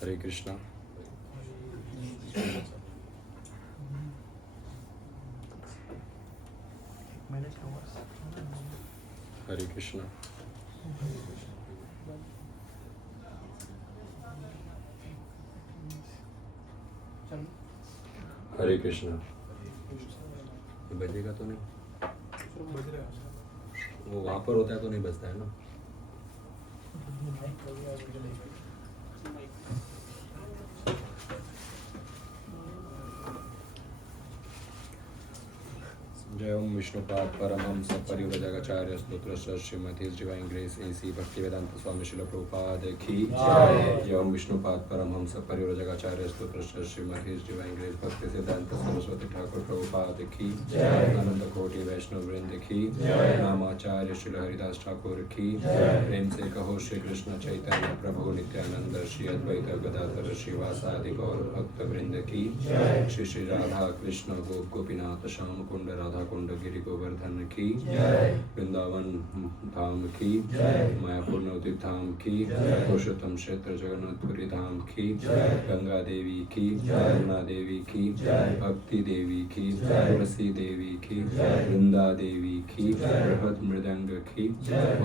हरे कृष्णा। हरे कृष्णा। हरे कृष्णा। ये बजेगा तो नहीं? वो वहाँ पर होता है तो नहीं बजता है ना? जय ओम विष्णुपाद परमहंस परिव्रजकाचार्य स्तोत्र श्रीमती divine grace AC Bhaktivedanta Swami Srila Prabhupada की जय ओम विष्णुपाद परमहंस परिव्रजकाचार्य स्तोत्र श्रीमती डिवाइन ग्रेस भक्ति सिद्धांत सरस्वती ठाकुर प्रभुपाद की आनंद कोटि वैष्णव वृंद की नामाचार्य श्री हरिदास ठाकुर की प्रेम से कहो श्री कृष्ण चैतन्य प्रभु नित्यानंद श्री अद्वैत गदाधर श्रीवासादि गौर भक्त वृंद की श्री श्री राधा कृष्ण गोपीनाथ श्याम कुंड राधा कुंड गिरि गोवर्धन की वृंदावन धाम की मायापुर नवदीप धाम की पुरुषोत्तम क्षेत्र जगन्नाथपुरी धाम की गंगा देवी की यमुना देवी की भक्ति देवी की तुलसी देवी की वृंदा देवी की बृहद मृदंग की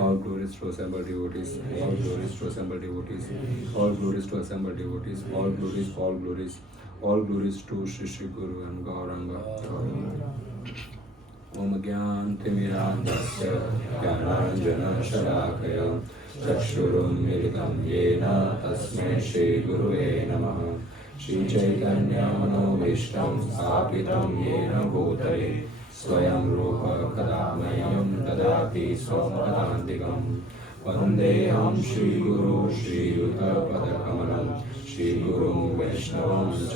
all glories to assemble devotees, all glories to assemble devotees, all glories to assemble devotees, all glories, all glories, all glories to Shri Shri Guru and Gauranga. ओम ज्ञानतिमिरान्धस्य ज्ञानाञ्जनशलाकया चक्षुरुन्मीलितं येन तस्मै श्रीगुरुवे नमः। श्रीचैतन्यमनोभीष्टं स्थापितं येन भूतले स्वयं रूप कदा मह्यं ददाति स्वपदान्तिकं। वन्देऽहं श्रीगुरो श्रीयुतपदकमलं श्रीगुरुं वैष्णवं च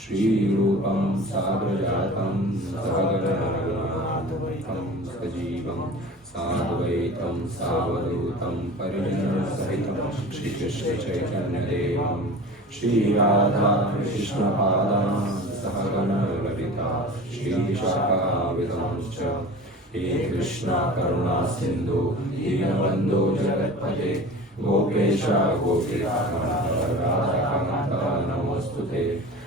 श्रीरूपं साग्रजातं सहगणरघुनाथं सजीवं साद्वैतं सावधूतं परिजनसहितं श्रीकृष्ण चैतन्यदेवं श्रीराधा कृष्णपादान् सहगण ललिता श्रीशाखाविदं च हे कृष्णा करुणा सिंधु दीनबन्धो जगत्पते गोपेश गोपीकान्त नमोस्तुते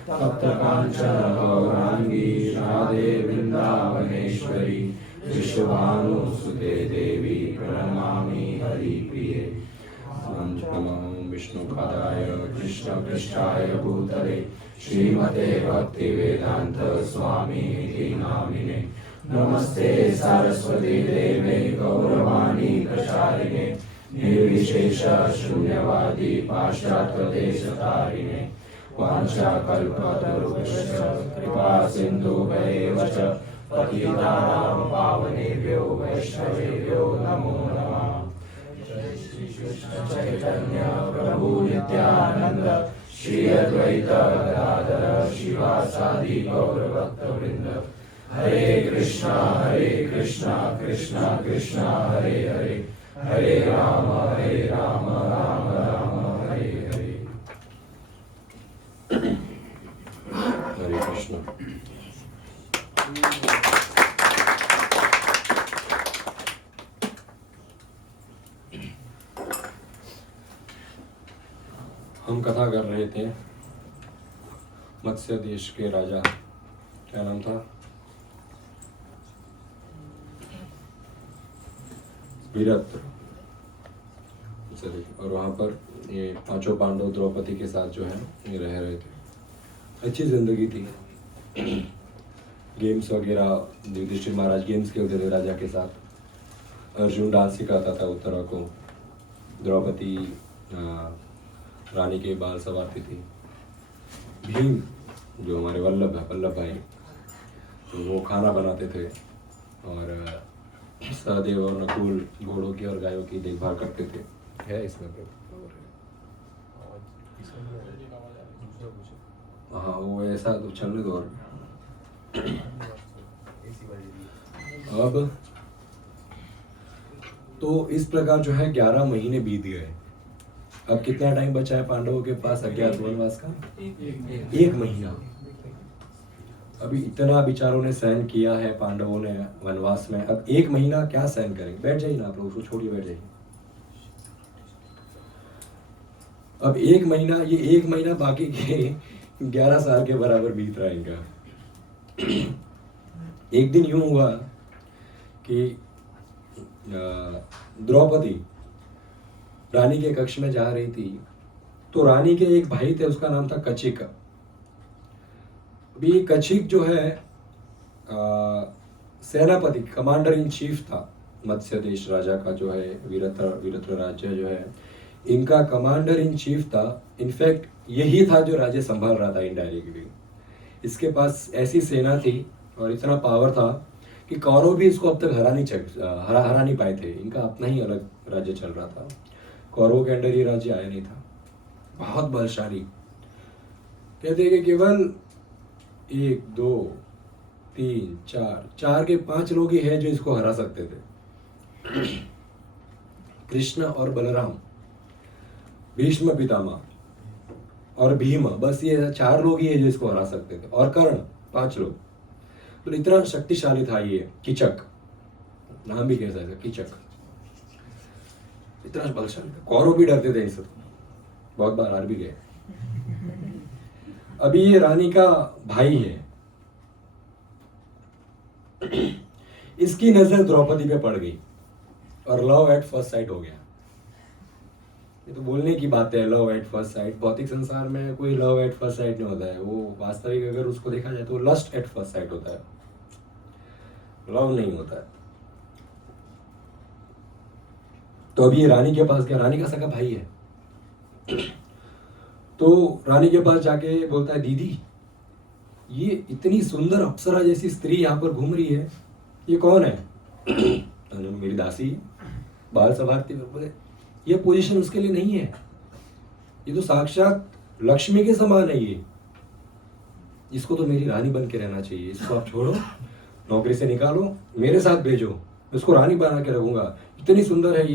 तप्त कांचन गौरांगी राधे वृंदावनेश्वरी विश्वभानुसुते देवी प्रणमामि हरिप्रिये। नमो विष्णुपादाय कृष्ण पृष्ठाय भूतले श्रीमते भक्तिवेदांत स्वामी इति नामिने नमस्ते सरस्वती देवे गौरवाणी प्रचारिणे निर्विशेष शून्यवादी पाश्चात्यदेशतारिणे वाञ्छाकल्पतरुभ्यश्च कृपा सिन्धुभ्येव च पतितानां पावनेभ्यो वैष्णवेभ्यो नमो नमः। चैतन्य प्रभु नित्यानंद श्री अद्वैत गदाधर शिवासादि गौरभक्तवृंद हरे कृष्णा कृष्णा कृष्णा हरे हरे हरे राम राम राम हरे हरे। हरे कृष्ण। हम कथा कर रहे थे मत्स्य देश के राजा, क्या नाम था? वीरत्र। तपस्या थी, और वहाँ पर ये पांचों पांडव द्रौपदी के साथ जो है ये रह रहे थे। अच्छी ज़िंदगी थी। गेम्स वगैरह युधिष्ठिर महाराज गेम्स खेलते थे राजा के साथ। अर्जुन डांस सिखाता था उत्तरा को। द्रौपदी रानी के बाल संवारती थी। भीम जो हमारे वल्लभ भाई, तो वो खाना बनाते थे, और सहदेव और नकुल घोड़ों की और गायों की देखभाल करते थे। है इसमें हाँ, वो ऐसा तो चलने दो। अब तो इस प्रकार जो है 11 महीने बीत गए। अब कितना टाइम बचा है पांडवों के पास अज्ञातवास का? 1 महीना। अभी इतना विचारों ने सहन किया है पांडवों ने वनवास में, अब 1 महीना क्या सहन करेंगे? बैठ जाइए ना आप लोग, उसको छोड़िए, बैठ जाइए। अब 1 महीना, ये 1 महीना बाकी के 11 साल के बराबर बीत रहा है इनका। एक दिन यूं हुआ कि द्रौपदी रानी के कक्ष में जा रही थी, तो रानी के एक भाई थे, उसका नाम था कचिक। अभी कचिक जो है सेनापति, कमांडर इन चीफ था मत्स्य देश राजा का, जो है वीरत्र राज्य जो है इनका कमांडर इन चीफ था। इनफैक्ट यही था जो राज्य संभाल रहा था इनडायरेक्टली। इसके पास ऐसी सेना थी और इतना पावर था कि कौरव भी इसको अब तक हरा नहीं पाए थे। इनका अपना ही अलग राज्य चल रहा था, कौरवों के अंडर ये राज्य आया नहीं था। बहुत बलशाली, कहते हैं कि केवल 1 2 3 4 के 5 लोग ही है जो इसको हरा सकते थे। कृष्ण और बलराम, भीष्म पितामह और भीम, बस ये 4 लोग ही है जो इसको हरा सकते थे, और कर्ण 5 लोग। तो इतना शक्तिशाली था ये किचक, नाम भी कैसा है किचक, इतना बलशाली था। कौरव भी डरते थे इनसे, बहुत बार हार भी गए। अभी ये रानी का भाई है, इसकी नजर द्रौपदी पे पड़ गई और लव एट फर्स्ट साइट हो गया। ये तो बोलने की बात है, लव एट फर्स्ट साइट। भौतिक संसार में कोई लव एट फर्स्ट साइट नहीं होता है, वो वास्तविक अगर उसको देखा जाए तो लस्ट एट फर्स्ट साइट होता है, लव नहीं होता है। तो अभी ये रानी के पास गया, रानी का सगा भाई है। तो रानी के पास जाके बोलता है, दीदी ये इतनी सुंदर अप्सरा जैसी स्त्री यहाँ पर घूम रही है, ये कौन है? मेरी दासी है, बाल संवारती। बोले ये पोजीशन उसके लिए नहीं है, ये तो साक्षात लक्ष्मी के समान है ये, इसको तो मेरी रानी बन के रहना चाहिए। इसको आप छोड़ो, नौकरी से निकालो, मेरे साथ भेजो, इसको रानी बना के रखूंगा, इतनी सुंदर है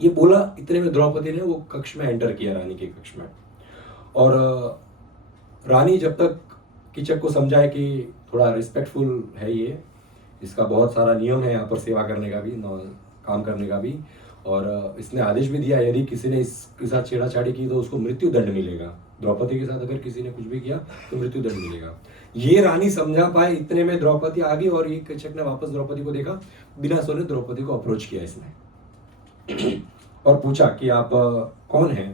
ये बोला। इतने में द्रौपदी ने वो कक्ष में एंटर किया, रानी के कक्ष में। और रानी जब तक किचक को समझाए कि थोड़ा रिस्पेक्टफुल है ये, इसका बहुत सारा नियम है यहाँ पर सेवा करने का भी, काम करने का भी, और इसने आदेश भी दिया यदि किसी ने इसके साथ छेड़ाछाड़ी की तो उसको मृत्यु दंड मिलेगा। द्रौपदी के साथ अगर किसी ने कुछ भी किया तो मृत्यु दंड मिलेगा। ये रानी समझा पाए, इतने में द्रौपदी आ गई और ये किचक ने वापस द्रौपदी को देखा, बिना सोने द्रौपदी को अप्रोच किया इसने और पूछा कि आप कौन हैं?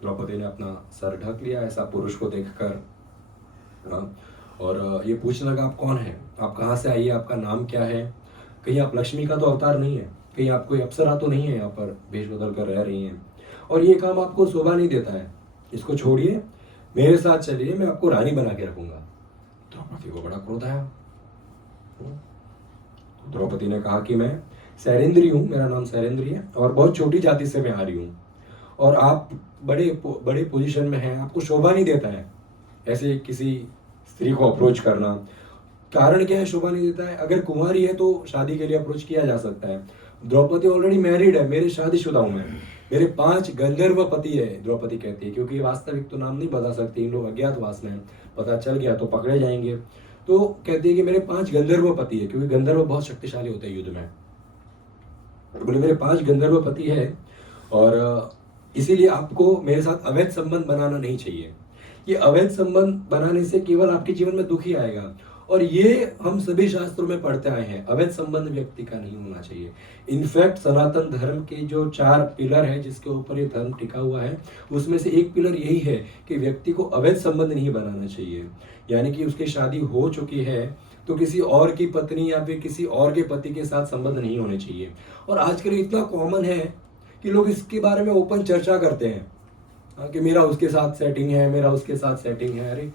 द्रौपदी ने अपना सर ढक लिया ऐसा पुरुष को देखकर, और ये पूछने लगा, आप कौन हैं, आप कहाँ से आई है, आपका नाम क्या है, कहीं आप लक्ष्मी का तो अवतार नहीं है, कहीं आप कोई अप्सरा तो नहीं है यहाँ पर भेष बदल कर रह रही हैं, और ये काम आपको शोभा नहीं देता है, इसको छोड़िए, मेरे साथ चलिए, मैं आपको रानी बना के रखूंगा। द्रौपदी को बड़ा क्रोध आया। द्रौपदी ने कहा कि मैं सैरेंद्री हूँ, मेरा नाम सैरेंद्री है और बहुत छोटी जाति से मैं आ रही हूँ, और आप बड़े पोजीशन में हैं, आपको शोभा नहीं देता है ऐसे किसी स्त्री को अप्रोच करना। कारण क्या है शोभा नहीं देता है? अगर कुंवारी है तो शादी के लिए अप्रोच किया जा सकता है। द्रौपदी ऑलरेडी मैरिड है, मेरे शादीशुदा हूँ मैं, मेरे 5 गंधर्व पति है, द्रौपदी कहती है, क्योंकि वास्तविक तो नाम नहीं बता सकती, इन लोग अज्ञातवास में, पता चल गया तो पकड़े जाएंगे। तो कहती है कि मेरे 5 गंधर्व पति है, क्योंकि गंधर्व बहुत शक्तिशाली होते हैं युद्ध में। बोले मेरे 5 गंधर्व पति है और इसीलिए आपको मेरे साथ अवैध संबंध बनाना नहीं चाहिए। ये अवैध संबंध बनाने से केवल आपके जीवन में दुख ही आएगा और ये हम सभी शास्त्रों में पढ़ते आए हैं, अवैध संबंध व्यक्ति का नहीं होना चाहिए। इनफैक्ट सनातन धर्म के जो 4 पिलर है जिसके ऊपर ये धर्म टिका हुआ है, उसमें से एक पिलर यही है कि व्यक्ति को अवैध संबंध नहीं बनाना चाहिए। यानी कि उसकी शादी हो चुकी है तो किसी और की पत्नी या फिर किसी और के पति के साथ संबंध नहीं होने चाहिए। और आजकल इतना कॉमन है कि लोग इसके बारे में ओपन चर्चा करते हैं कि मेरा उसके साथ सेटिंग है, मेरा उसके साथ सेटिंग है। अरे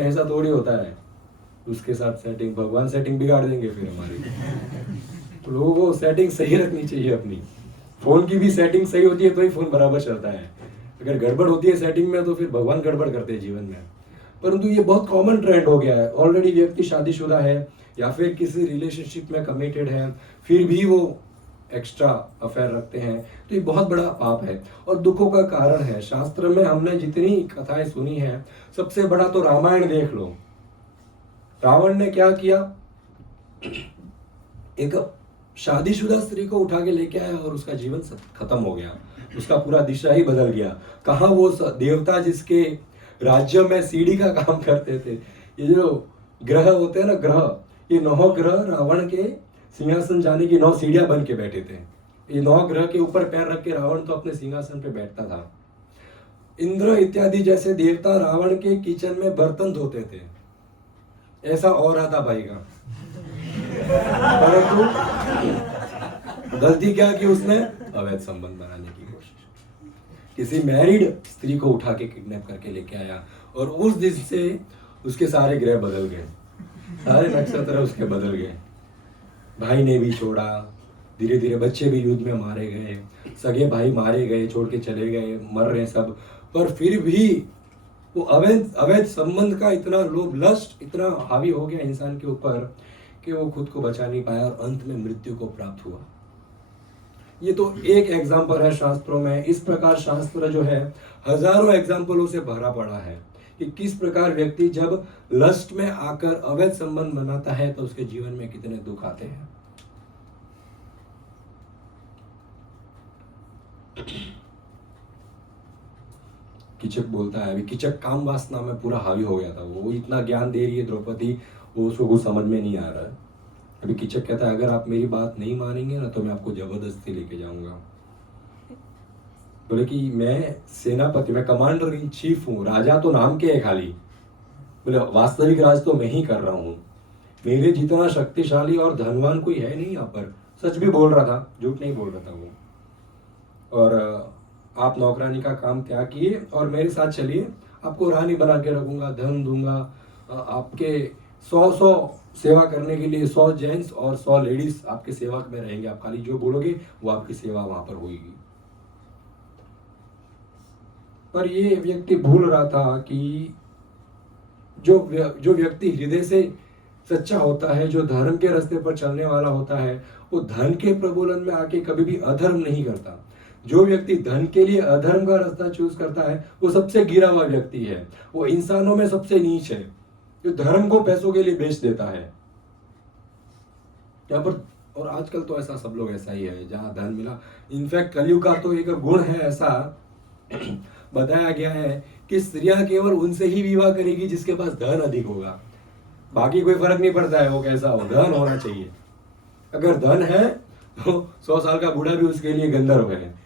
ऐसा थोड़ी होता है, उसके साथ सेटिंग, भगवान सेटिंग बिगाड़ देंगे फिर हमारी। तो लोगों को सेटिंग सही रखनी चाहिए अपनी। फोन की भी सेटिंग सही होती है तो ही फोन बराबर चलता है, अगर गड़बड़ होती है सेटिंग में तो फिर भगवान गड़बड़ करते हैं जीवन में। परंतु ये बहुत कॉमन ट्रेंड हो गया है। ऑलरेडी व्यक्ति शादीशुदा है या फिर किसी रिलेशनशिप में कमिटेड है, फिर भी वो एक्स्ट्रा अफेयर रखते हैं, तो ये बहुत बड़ा पाप है और दुखों का कारण है। शास्त्र में हमने जितनी कथाएं सुनी है, सबसे बड़ा तो रामायण देख लो। रावण ने क्या किया, एक शादीशुदा स्त्री को उठा के लेके आया और उसका जीवन खत्म हो गया, उसका पूरा दिशा ही बदल गया। कहाँ वो देवता जिसके राज्य में सीढ़ी का काम करते थे, ये जो ग्रह होते हैं ना, ग्रह, ये 9 ग्रह रावण के सिंहासन जाने की 9 सीढ़ियां बन के बैठे थे। ये 9 ग्रह के ऊपर पैर रख के रावण तो अपने सिंहासन पे बैठता था। इंद्र इत्यादि जैसे देवता रावण के किचन में बर्तन धोते थे, ऐसा और आता भाई का। परंतु गलती क्या की उसने, अवैध संबंध बनाने की कोशिश। किसी मैरिड स्त्री को उठा के किडनैप करके लेके आया और उस दिन से उसके सारे ग्रह बदल गए, सारे नक्षत्र उसके बदल गए। भाई ने भी छोड़ा, धीरे धीरे बच्चे भी युद्ध में मारे गए, सगे भाई मारे गए, छोड़ के चले गए, मर रहे सब। पर फिर भी वो अवैध संबंध का इतना लोभ, लस्ट इतना हावी हो गया इंसान के ऊपर कि वो खुद को बचा नहीं पाया और अंत में मृत्यु को प्राप्त हुआ। ये तो एक एग्जाम्पल है शास्त्रों में। इस प्रकार शास्त्र जो है हजारों एग्जाम्पलों से भरा पड़ा है कि किस प्रकार व्यक्ति जब लस्ट में आकर अवैध संबंध बनाता है तो उसके जीवन में कितने दुख आते हैं। किचक बोलता है, अभी किचक काम वासना में पूरा हावी हो गया था, वो इतना ज्ञान दे रही है द्रौपदी, वो उसको कुछ समझ में नहीं आ रहा है। अभी किचक कहता है अगर आप मेरी बात नहीं मानेंगे ना तो मैं आपको जबरदस्ती लेके जाऊंगा। बोले कि मैं सेनापति, मैं कमांडर इन चीफ हूँ, राजा तो नाम के है खाली। बोले वास्तविक राज तो मैं ही कर रहा हूँ, मेरे जितना शक्तिशाली और धनवान कोई है नहीं यहाँ पर। सच भी बोल रहा था, झूठ नहीं बोल रहा था वो। और आप नौकरानी का काम त्याग किए और मेरे साथ चलिए, आपको रानी बना के रखूंगा, धन दूंगा, आपके 100 सेवा करने के लिए 100 जेंट्स और 100 लेडीज आपके सेवा में रहेंगे, आप खाली जो बोलोगे वो आपकी सेवा वहां पर होगी। पर ये व्यक्ति भूल रहा था कि जो व्यक्ति हृदय से सच्चा होता है, जो धर्म के रास्ते पर चलने वाला होता है, वो धन के प्रबोधन में आके कभी भी अधर्म नहीं करता। जो व्यक्ति धन के लिए अधर्म का रास्ता चूज करता है वो सबसे गिरा हुआ व्यक्ति है, वो इंसानों में सबसे नीच है, जो धर्म को पैसों के लिए बेच देता है यहाँ पर। और आजकल तो ऐसा सब लोग ऐसा ही है, जहां धन मिला। इनफैक्ट कलयुग का तो एक गुण है ऐसा बताया गया है कि स्त्रियां केवल उनसे ही विवाह करेगी जिसके पास धन अधिक होगा, बाकी कोई फर्क नहीं पड़ता है वो कैसा हो, धन होना चाहिए। अगर धन है तो 100 साल का बूढ़ा भी उसके लिए गंधर्व है,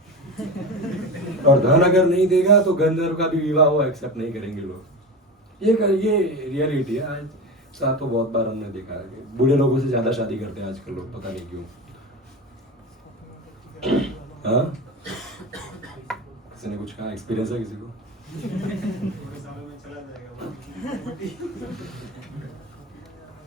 और धन अगर नहीं देगा तो गंधर्व का भी विवाह वो एक्सेप्ट नहीं करेंगे लोग। ये रियलिटी है। आज साथ तो बहुत बार हमने देखा है कि बूढ़े लोगों से ज्यादा शादी करते हैं आजकल लोग, पता नहीं क्यों। हाँ, किसी ने कुछ कहा, एक्सपीरियंस है किसी को?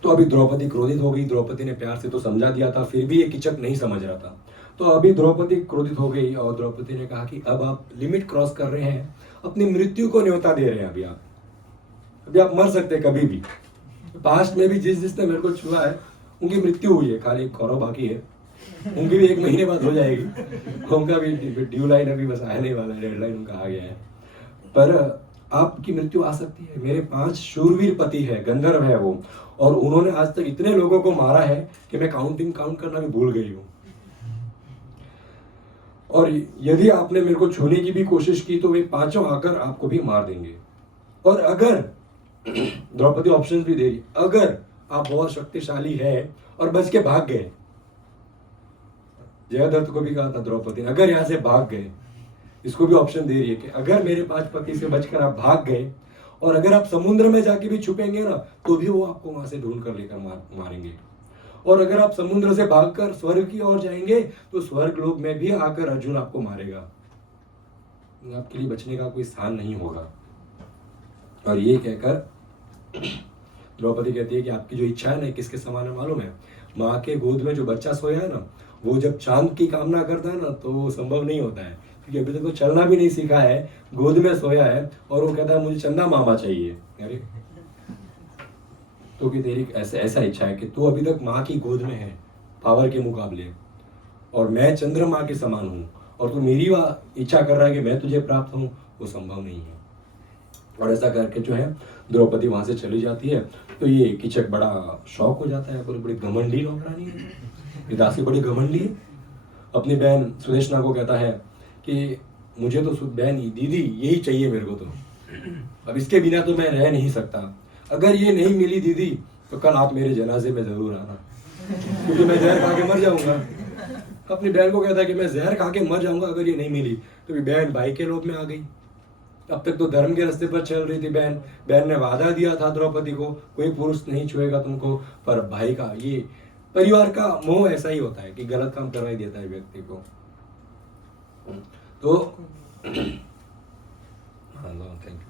तो अभी द्रौपदी क्रोधित हो गई, द्रौपदी ने प्यार से तो समझा दिया था, फिर भी ये किचक नहीं समझ रहा था। तो अभी द्रौपदी क्रोधित हो गई और द्रौपदी ने कहा कि अब आप लिमिट क्रॉस कर रहे हैं, अपनी मृत्यु को न्योता दे रहे हैं। अभी आप मर सकते हैं कभी भी। पास्ट में भी जिसने मेरे को छुआ है उनकी मृत्यु हुई है, खाली कौरव बाकी है, उनकी भी 1 महीने बाद हो जाएगी। उनका भी ड्यू लाइन अभी बस आने वाला है, डेडलाइन उनका आ गया है। पर आपकी मृत्यु आ सकती है। मेरे 5 शूरवीर पति है, गंधर्व है वो, और उन्होंने आज तक इतने लोगों को मारा है कि मैं काउंट करना भी भूल गई हूँ। और यदि आपने मेरे को छूने की भी कोशिश की तो वे 5 आकर आपको भी मार देंगे। और अगर द्रौपदी ऑप्शन भी दे रही, अगर आप बहुत शक्तिशाली है और बच के भाग गए। जयद्रथ को भी कहा था द्रौपदी ने, अगर यहाँ से भाग गए, इसको भी ऑप्शन दे रही है कि अगर मेरे 5 पति से बचकर आप भाग गए और अगर आप समुद्र में जाके भी छुपेंगे ना तो भी वो आपको वहां से ढूंढ कर लेकर मारेंगे। और अगर आप समुद्र से भागकर स्वर्ग की ओर जाएंगे तो स्वर्ग लोक में भी आकर अर्जुन आपको मारेगा, आपके लिए बचने का कोई स्थान नहीं होगा। और ये कहकर द्रौपदी कहती है कि आपकी जो इच्छा है ना किसके समान है मालूम है? माँ के गोद में जो बच्चा सोया है ना, वो जब चांद की कामना करता है ना तो वो संभव नहीं होता है, क्योंकि अभी तक तो चलना भी नहीं सीखा है, गोद में सोया है और वो कहता है मुझे चंदा मामा चाहिए। अरे तो कि तेरी ऐसा इच्छा है कि तू अभी तक माँ की गोद में है पावर के मुकाबले, और मैं चंद्रमा के समान हूँ, और तू मेरी इच्छा कर रहा है कि मैं तुझे प्राप्त हूँ, वो संभव नहीं है। और ऐसा करके जो है द्रौपदी वहां से चली जाती है। तो ये किचक बड़ा शौक हो जाता है, बड़ी घमंडी नौकरानी है, ये दासी बड़ी घमंडी है। अपनी बहन सुदेशना को कहता है कि मुझे तो बहन दीदी यही चाहिए मेरे को, तो अब इसके बिना तो मैं रह नहीं सकता, अगर ये नहीं मिली दीदी तो कल आप मेरे जनाजे में जरूर आना, क्योंकि मैं जहर खा के मर जाऊंगा। अपनी बहन को कहता है कि मैं जहर खा के मर जाऊंगा अगर ये नहीं मिली। तो बहन भाई के लोभ में आ गई। अब तक तो धर्म के रास्ते पर चल रही थी बहन ने वादा दिया था द्रौपदी को कोई पुरुष नहीं छुएगा तुमको, पर भाई का ये परिवार का मोह ऐसा ही होता है कि गलत काम करवा ही देता है व्यक्ति को। तो थैंक यू।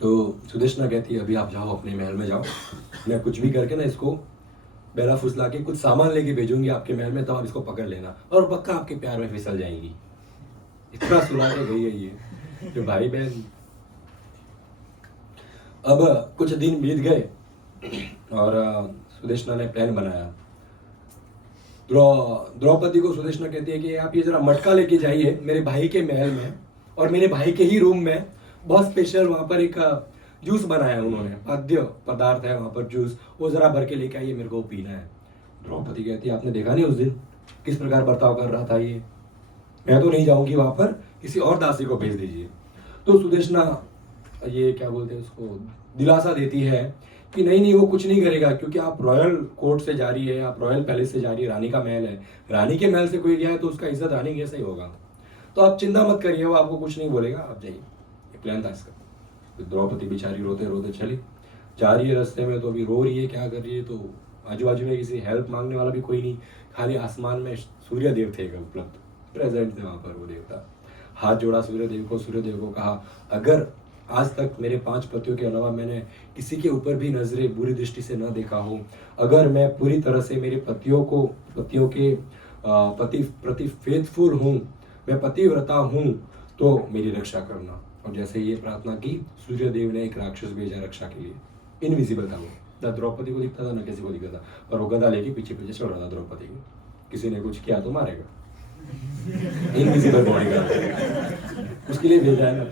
तो सुदेशना कहती है अभी आप जाओ अपने महल में जाओ, मैं कुछ भी करके ना इसको बेला फुसला के कुछ सामान लेके भेजूंगी आपके महल में, तो आप इसको पकड़ लेना और पक्का आपके प्यार में फिसल जाएगी। इतना सुला के गई है ये जो भाई बहन। अब कुछ दिन बीत गए और सुदेशना ने प्लान बनाया। द्रौपदी को सुदेशना कहती है कि आप ये जरा मटका लेके जाइए मेरे भाई के महल में, और मेरे भाई के ही रूम में बहुत स्पेशल वहां पर एक जूस बनाया उन्होंने, खाद्य पदार्थ है वहां पर जूस, वो जरा भर के लेके आइए, मेरे को पीना है। द्रौपदी कहती है आपने देखा नहीं उस दिन किस प्रकार बर्ताव कर रहा था ये, मैं तो नहीं जाऊंगी वहां पर, किसी और दासी को भेज दीजिए। तो सुदेशना ये क्या बोलते हैं उसको दिलासा देती है कि नहीं वो कुछ नहीं करेगा, क्योंकि आप रॉयल कोर्ट से जा रही है, आप रॉयल पैलेस से जा रही है, रानी का महल है, रानी के महल से कोई गया है तो उसका इज्जत रानी कैसे ही होगा, तो आप चिंता मत करिए, वो आपको कुछ नहीं बोलेगा, आप जाइए। ये प्लान था इसका। तो द्रौपदी बेचारी रोते रोते चली जा रही है रास्ते में, तो अभी रो रही है, क्या कर रही है, तो आजू बाजू में किसी हेल्प मांगने वाला भी कोई नहीं, खाली आसमान में सूर्य देव थे उपलब्ध, प्रेजेंट थे वहां पर वो देवता। हाथ जोड़ा सूर्य देव को कहा अगर आज तक मेरे 5 पतियों के अलावा मैंने किसी के ऊपर भी नजरें बुरी दृष्टि से न देखा हो, अगर मैं पूरी तरह से मेरे पतियों के प्रति फेथफुल हूँ, मैं पतिव्रता हूँ, तो मेरी रक्षा करना। और जैसे ये प्रार्थना की, सूर्य देव ने एक राक्षस भेजा रक्षा के लिए, इनविजिबल था वो, ना द्रौपदी को दिखता था ना किसी को दिखता था, और वो गदा लेके पीछे पीछे चल रहा था द्रौपदी को, किसी ने कुछ किया तो मारेगा, इनविजिबल बॉडीगार्ड उसके लिए भेजा है ना।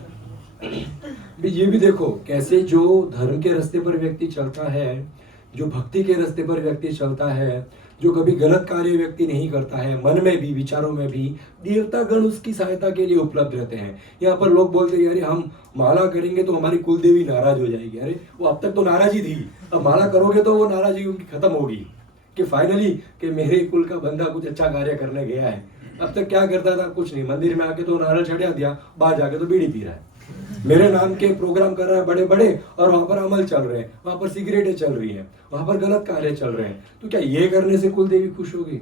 ये भी देखो कैसे जो धर्म के रास्ते पर व्यक्ति चलता है, जो भक्ति के रास्ते पर व्यक्ति चलता है, जो कभी गलत कार्य व्यक्ति नहीं करता है, मन में भी विचारों में भी देवता गण उसकी सहायता के लिए उपलब्ध रहते हैं। यहाँ पर लोग बोलते हैं अरे हम माला करेंगे तो हमारी कुल देवी नाराज हो जाएगी, अरे वो अब तक तो नाराजी थी, अब माला करोगे तो वो नाराजी उनकी खत्म होगी कि फाइनली कि मेरे कुल का बंदा कुछ अच्छा कार्य करने गया है। अब तक क्या करता था, कुछ नहीं, मंदिर में आके तो नारियल चढ़ा दिया, बाहर जाके तो बीड़ी पी रहा है, मेरे नाम के प्रोग्राम कर रहा है बड़े बड़े, और वहां पर अमल चल रहे हैं, वहां पर सिगरेटें चल रही हैं, वहां पर गलत कार्य चल रहे हैं, तो क्या ये करने से कुल देवी खुश होगी?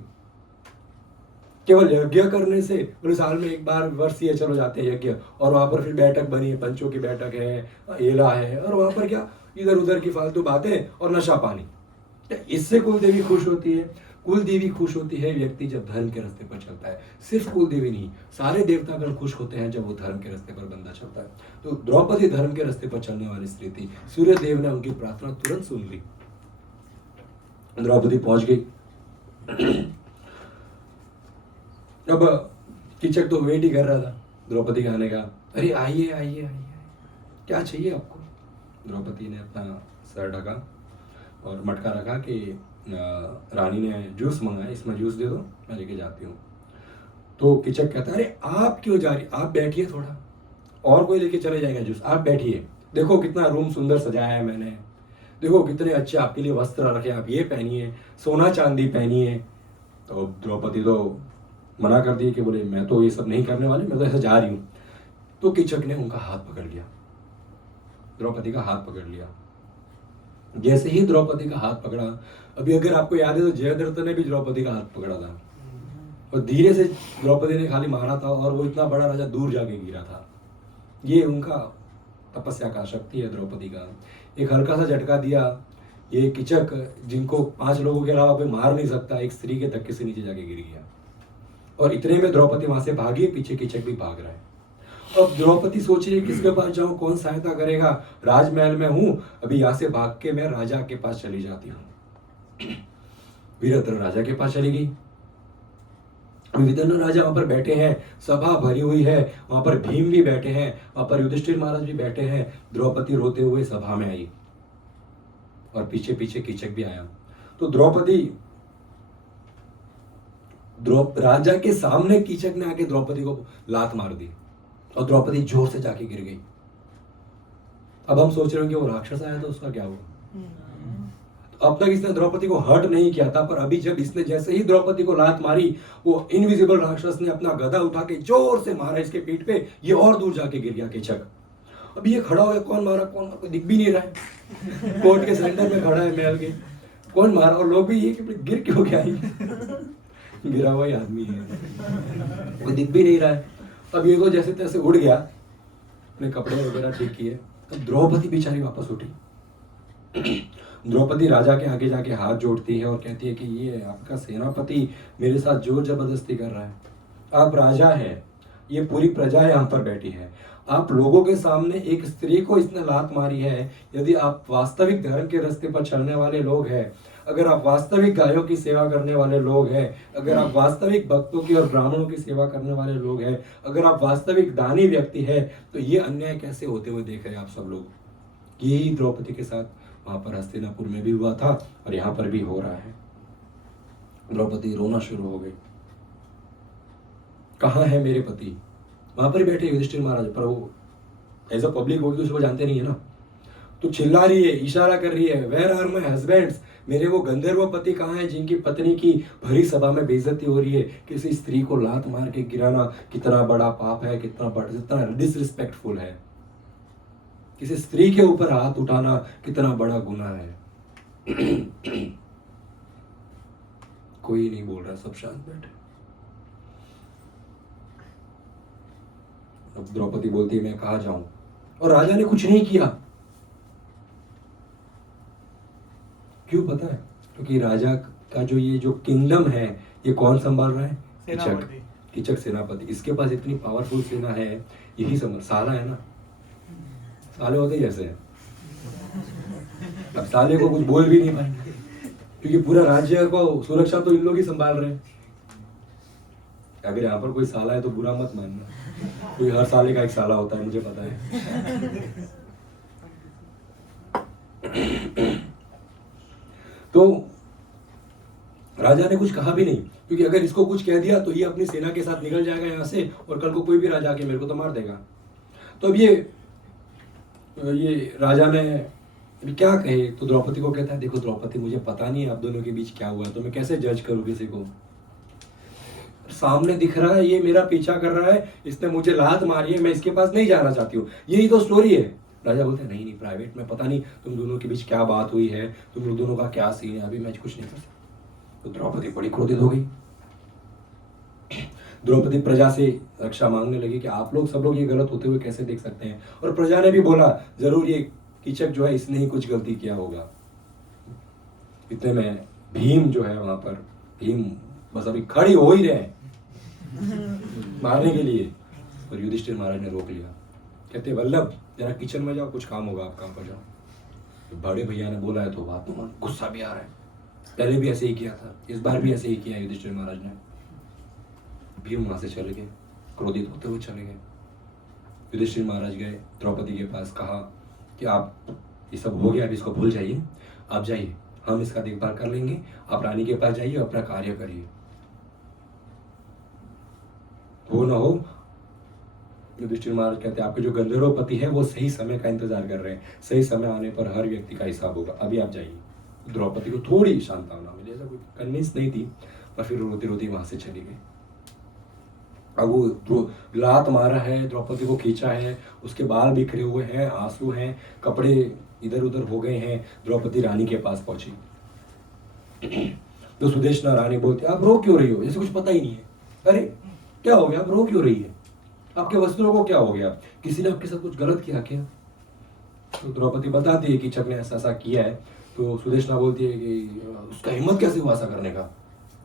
केवल यज्ञ करने से, बोले साल में एक बार वर्षीय चलो जाते हैं यज्ञ, और वहां पर फिर बैठक बनी है, पंचों की बैठक है, एला है, और वहां पर क्या इधर उधर की फालतू बातें और नशा पानी, इससे कुल देवी खुश होती है? कुल देवी खुश होती है व्यक्ति जब धर्म के रास्ते पर चलता है। सिर्फ कुल देवी नहीं, सारे देवतागण खुश होते हैं जब वो धर्म के रास्ते पर बंदा चलता है। तो द्रौपदी धर्म के रास्ते पर चलने वाली स्त्री थी, सूर्य देव ने उनकी प्रार्थना तुरंत सुन ली, द्रौपदी पहुंच गई। अब किचक तो वेट ही कर रहा था द्रौपदी के आने का, अरे आइए आइए आइए, क्या चाहिए आपको? द्रौपदी ने अपना सर ढका और मटका रखा कि रानी ने जूस मंगाया, इसमें जूस दे दो, मैं लेके जाती हूँ। तो किचक कहता है अरे आप क्यों जा रही, आप बैठिए थोड़ा, और कोई लेके चले जाएगा जूस, आप बैठिए, देखो कितना रूम सुंदर सजाया है मैंने, देखो कितने अच्छे आपके लिए वस्त्र रखे, आप ये पहनिए, सोना चांदी पहनिए। तो द्रौपदी तो मना कर दी कि बोले मैं तो ये सब नहीं करने वाली, मैं तो ऐसे जा रही हूँ। तो कीचक ने उनका हाथ पकड़ लिया, द्रौपदी का हाथ पकड़ लिया। जैसे ही द्रौपदी का हाथ पकड़ा, अभी अगर आपको याद है तो जयद्रथ ने भी द्रौपदी का हाथ पकड़ा था और धीरे से द्रौपदी ने खाली मारा था और वो इतना बड़ा राजा दूर जाके गिरा था। ये उनका तपस्या का शक्ति है द्रौपदी का। एक हल्का सा झटका दिया, ये कीचक जिनको 5 लोगों के अलावा कोई मार नहीं सकता, एक स्त्री के धक्के से नीचे जाके गिर गया और इतने में द्रौपदी वहां से भागी, पीछे कीचक भी भाग रहा है। अब द्रौपदी सोच रही है किसके पास जाऊं, कौन सहायता करेगा, राजमहल में हूं, अभी यहाँ से भाग के मैं राजा के पास चली जाती हूँ। वीरभद्र राजा के पास चली गई। विदर्भ राजा वहां पर बैठे हैं, सभा भरी हुई है, वहां पर भीम भी बैठे हैं, वहां पर युधिष्ठिर महाराज भी बैठे हैं। द्रौपदी रोते हुए सभा में आई और पीछे पीछे कीचक भी आया। तो द्रौपदी राजा के सामने कीचक ने आके द्रौपदी को लात मार दी और द्रौपदी जोर से जाके गिर गई। अब हम सोच रहे हैं कि वो राक्षस आया तो उसका क्या हुआ। तो अब तक इसने द्रौपदी को हर्ट नहीं किया था, पर अभी जब इसने जैसे ही द्रौपदी को लात मारी, वो इनविजिबल राक्षस ने अपना गदा उठा के जोर से मारा इसके पीठ पे, ये और दूर जाके गिर गया कीचक। अब ये खड़ा हो गया, कौन मारा कौन मारा, दिख भी नहीं रहा है, कोर्ट के सेंटर में खड़ा है महल के, कौन मारा, और लोग भी ये कि गिर क्यों गया, गिरा हुआ ही आदमी है, कोई दिख भी नहीं रहा है। अब ये तो जैसे तैसे उड़ गया, अपने कपड़े वगैरह ठीक किए। अब द्रौपदी बेचारी वापस उठी। द्रौपदी राजा के आगे जाके हाथ जोड़ती है और कहती है कि ये आपका सेनापति मेरे साथ जोर जबरदस्ती कर रहा है, आप राजा हैं, ये पूरी प्रजा यहाँ पर बैठी है, आप लोगों के सामने एक स्त्री को इसने लात मारी है। यदि आप वास्तविक धर्म के रास्ते पर चलने वाले लोग हैं, अगर आप वास्तविक गायों की सेवा करने वाले लोग हैं, अगर आप वास्तविक भक्तों की और ब्राह्मणों की सेवा करने वाले लोग हैं, अगर आप वास्तविक दानी व्यक्ति हैं, तो ये अन्याय कैसे होते हुए देख रहे हैं आप सब लोग। यही द्रौपदी के साथ वहां पर हस्तिनापुर में भी हुआ था और यहाँ पर भी हो रहा है। द्रौपदी रोना शुरू हो गई, कहाँ है मेरे पति। वहां पर बैठे युधिष्ठिर महाराज, पर वो एज अ पब्लिक होगी उसको जानते नहीं है ना, तो चिल्ला रही है, इशारा कर रही है, वेयर आर माय हस्बैंड्स, मेरे वो गंधर्व पति कहाँ हैं जिनकी पत्नी की भरी सभा में बेइज्जती हो रही है। किसी स्त्री को लात मार के गिराना कितना बड़ा पाप है, कितना डिसरिस्पेक्टफुल है। किसी स्त्री के ऊपर हाथ उठाना कितना बड़ा गुनाह है। कोई नहीं बोल रहा, सब शांत बैठे। अब द्रौपदी बोलती है मैं कहाँ जाऊं, और राजा ने कुछ नहीं किया। क्यों पता है? क्योंकि राजा का जो किंगडम है, ये कौन संभाल रहा है? कीचक सेनापति। इसके पास इतनी पावरफुल सेना है, यही संभाल, साला है ना, साले होते ही ऐसे हैं। अब साले को कुछ बोल भी नहीं पाएंगे क्योंकि पूरा राज्य को सुरक्षा तो इन लोग ही संभाल रहे हैं। अगर यहाँ पर कोई साला है तो बुरा मत मानना, कोई हर साले का एक साला होता है, मुझे पता है। तो राजा ने कुछ कहा भी नहीं, क्योंकि अगर इसको कुछ कह दिया तो ये अपनी सेना के साथ निकल जाएगा यहाँ से और कल को कोई भी राजा आके मेरे को तो मार देगा। तो अब ये राजा ने अभी क्या कहे, तो द्रौपदी को कहता है देखो द्रौपदी, मुझे पता नहीं आप दोनों के बीच क्या हुआ, तो मैं कैसे जज करूं किसी को। सामने दिख रहा है ये मेरा पीछा कर रहा है, इसने मुझे लात मारी है, मैं इसके पास नहीं जाना चाहती हूँ, यही तो स्टोरी है। राजा बोलते हैं नहीं प्राइवेट में पता नहीं तुम दोनों के बीच क्या बात हुई है, तुम लोग दोनों का क्या सीन है, अभी मैं कुछ नहीं कर सकता। तो द्रौपदी बड़ी क्रोधित हो गई। द्रौपदी प्रजा से रक्षा मांगने लगी कि आप लोग सब लोग ये गलत होते हुए कैसे देख सकते हैं। और प्रजा ने भी बोला जरूर ये कीचक जो है इसने ही कुछ गलती किया होगा। इतने में भीम जो है वहां पर, भीम बस अभी खड़ी हो ही रहे मारने के लिए, और युधिष्ठिर महाराज ने रोक लिया। कहते वल्लभ जरा किचन में जाओ, कुछ काम होगा, आप काम पर जाओ। तो बड़े भैया ने बोला है तो बात तो मान, गुस्सा भी आ रहा है, पहले भी ऐसे ही किया था, इस बार भी ऐसे ही किया युधिष्ठिर महाराज ने। भीम वहां से चले गए, क्रोधित होते हुए चले गए। युधिष्ठिर महाराज गए द्रौपदी के पास, कहा कि आप ये सब हो गया, अब इसको भूल जाइए, आप जाइए, हम इसका देखभाल कर लेंगे, आप रानी के पास जाइए, अपना कार्य करिए। वो ना हो युधिष्ठिर महाराज कहते हैं आपके जो गंधर्व पति है वो सही समय का इंतजार कर रहे हैं, सही समय आने पर हर व्यक्ति का हिसाब होगा, अभी आप जाइए। द्रौपदी को थोड़ी सांत्वना मिली, ऐसा कोई कन्विंस नहीं थी, पर फिर रोती रोती वहां से चली गई। अब वो लात मारा है, द्रौपदी को खींचा है, उसके बाल बिखरे हुए हैं, आंसू हैं, कपड़े इधर उधर हो गए हैं। द्रौपदी रानी के पास पहुंची तो सुदेशना रानी बोलती आप रो क्यों रही हो, जैसे कुछ पता ही नहीं है। अरे क्या हो गया, आप रो क्यों रही है, आपके वस्त्रों को क्या हो गया, किसी ने आपके साथ कुछ गलत किया क्या? तो द्रौपदी बताती है कि कीचक ने ऐसा ऐसा किया है। तो सुदेशना बोलती है कि उसका हिम्मत कैसे हुआ ऐसा करने का,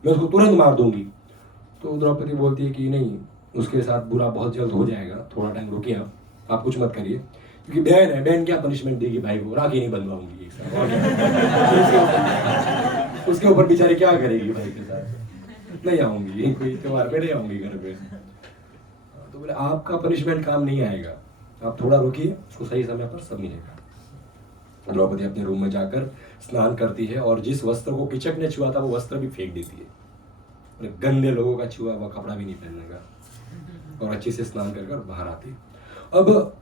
मैं उसको तुरंत मार दूंगी। तो द्रौपदी बोलती है कि नहीं, उसके साथ बुरा बहुत जल्द हो जाएगा, थोड़ा टाइम रुकिए, आप कुछ मत करिए, क्योंकि बहन है, बहन क्या पनिशमेंट देगी भाई को, राखी नहीं बंधवाऊंगी एक साथ। उसके ऊपर बेचारी क्या करेगी भाई के साथ, नहीं आऊंगी, कोई त्योहार पे नहीं आऊंगी घर पे। तो बोले आपका पनिशमेंट काम नहीं आएगा, आप थोड़ा रुकिए, उसको सही समय पर सब मिलेगा। द्रौपदी अपने रूम में जाकर स्नान करती है और जिस वस्त्र को कीचक ने छुआ था वो वस्त्र भी फेंक देती है। गंदे लोगों का छुआ हुआ कपड़ा भी नहीं पहनने का, और अच्छे से स्नान कर बाहर आती है। अब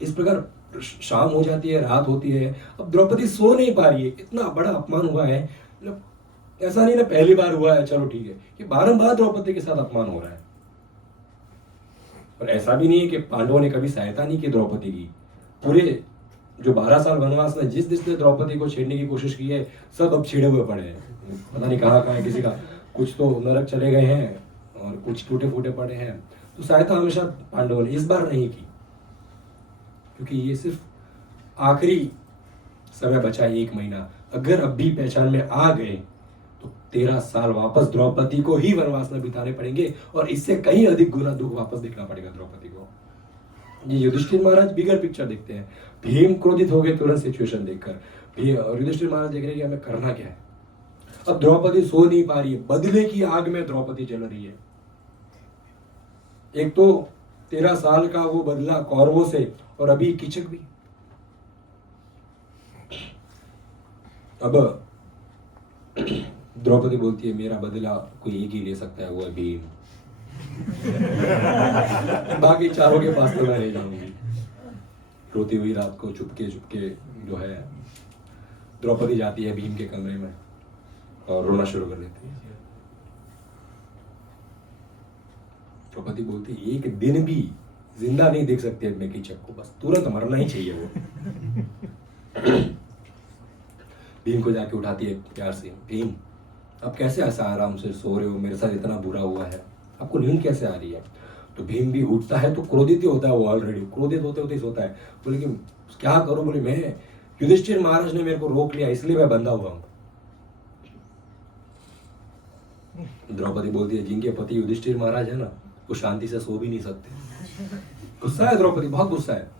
इस प्रकार शाम हो जाती है, रात होती है, अब द्रौपदी सो नहीं पा रही है, इतना बड़ा अपमान हुआ है। मतलब ऐसा नहीं ना पहली बार हुआ है चलो ठीक है, कि बारंबार द्रौपदी के साथ अपमान हो रहा है। और ऐसा भी नहीं है कि पांडवों ने कभी सहायता नहीं की द्रौपदी की। पूरे जो 12 साल वनवास में जिस जिसने द्रौपदी को छेड़ने की कोशिश की है, सब अब छिड़े हुए पड़े हैं, पता नहीं कहाँ कहाँ है, किसी का कुछ तो नरक चले गए हैं और कुछ टूटे फूटे पड़े हैं। तो सहायता हमेशा पांडवों ने, इस बार नहीं की, क्योंकि ये सिर्फ आखिरी समय बचा है, 1 महीना। अगर अब भी पहचान में आ गए तो 13 साल वापस द्रौपदी को ही वनवास में बिताने पड़ेंगे, और इससे कहीं अधिक गुना दुख वापस दिखना पड़ेगा द्रौपदी को। ये युधिष्ठिर महाराज बिगर पिक्चर देखते हैं। भीम क्रोधित हो गए तुरंत सिचुएशन देखकर, और युधिष्ठिर महाराज देख रहे हैं कि हमें करना क्या है। अब द्रौपदी सो नहीं पा रही है, बदले की आग में द्रौपदी जल रही है। एक तो 13 साल का वो बदला कौरवों से, और अभी कीचक भी। अब द्रौपदी बोलती है मेरा बदला कोई एक ही ले सकता है, वो है भीम। बाकी चारों के पास तो मैं नहीं जाऊंगी। रोती हुई रात को चुपके चुपके जो है द्रौपदी जाती है भीम के कमरे में और रोना शुरू कर देती है। द्रौपदी बोलती है एक दिन भी जिंदा नहीं देख सकते अपने कीचक को, बस तुरंत मरना ही चाहिए वो। भीम को जाके उठाती है प्यार से, भीम अब कैसे ऐसा आराम से सो रहे हो, मेरे साथ इतना बुरा हुआ है, आपको नींद कैसे आ रही है? तो भीम भी उठता है, तो क्रोधित ही होता है वो, ऑलरेडी क्रोधित होते होते ही सोता है। बोले कि क्या करूं, बोले मैं युधिष्ठिर महाराज ने मेरे को रोक लिया इसलिए मैं बंधा हुआ हूं। द्रौपदी बोलती है जिनके पति युधिष्ठिर महाराज है ना, वो शांति से सो भी नहीं सकते। गुस्सा है द्रौपदी, बहुत गुस्सा है।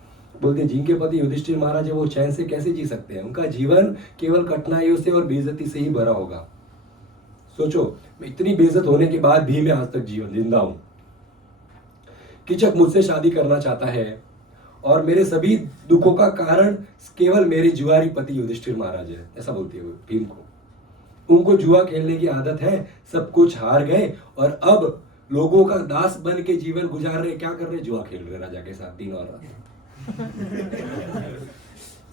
बोलती है जिनके पति युधिष्ठिर महाराज है वो चैन से कैसे जी सकते हैं, उनका जीवन केवल कठिनाइयों से और बेइज्जती से ही भरा होगा। सोचो इतनी बेइज्जत होने के बाद भी मैं आज तक जीवन जिंदा हूं। कीचक मुझसे शादी करना चाहता है और मेरे सभी दुखों का कारण केवल मेरे जुआरी पति युधिष्ठिर महाराज है, ऐसा बोलती है वो भीम को। उनको जुआ खेलने की आदत है, सब कुछ हार गए और अब लोगों का दास बन के जीवन गुजार रहे। क्या कर रहे? जुआ खेल रहे राजा के साथ दिन और रात।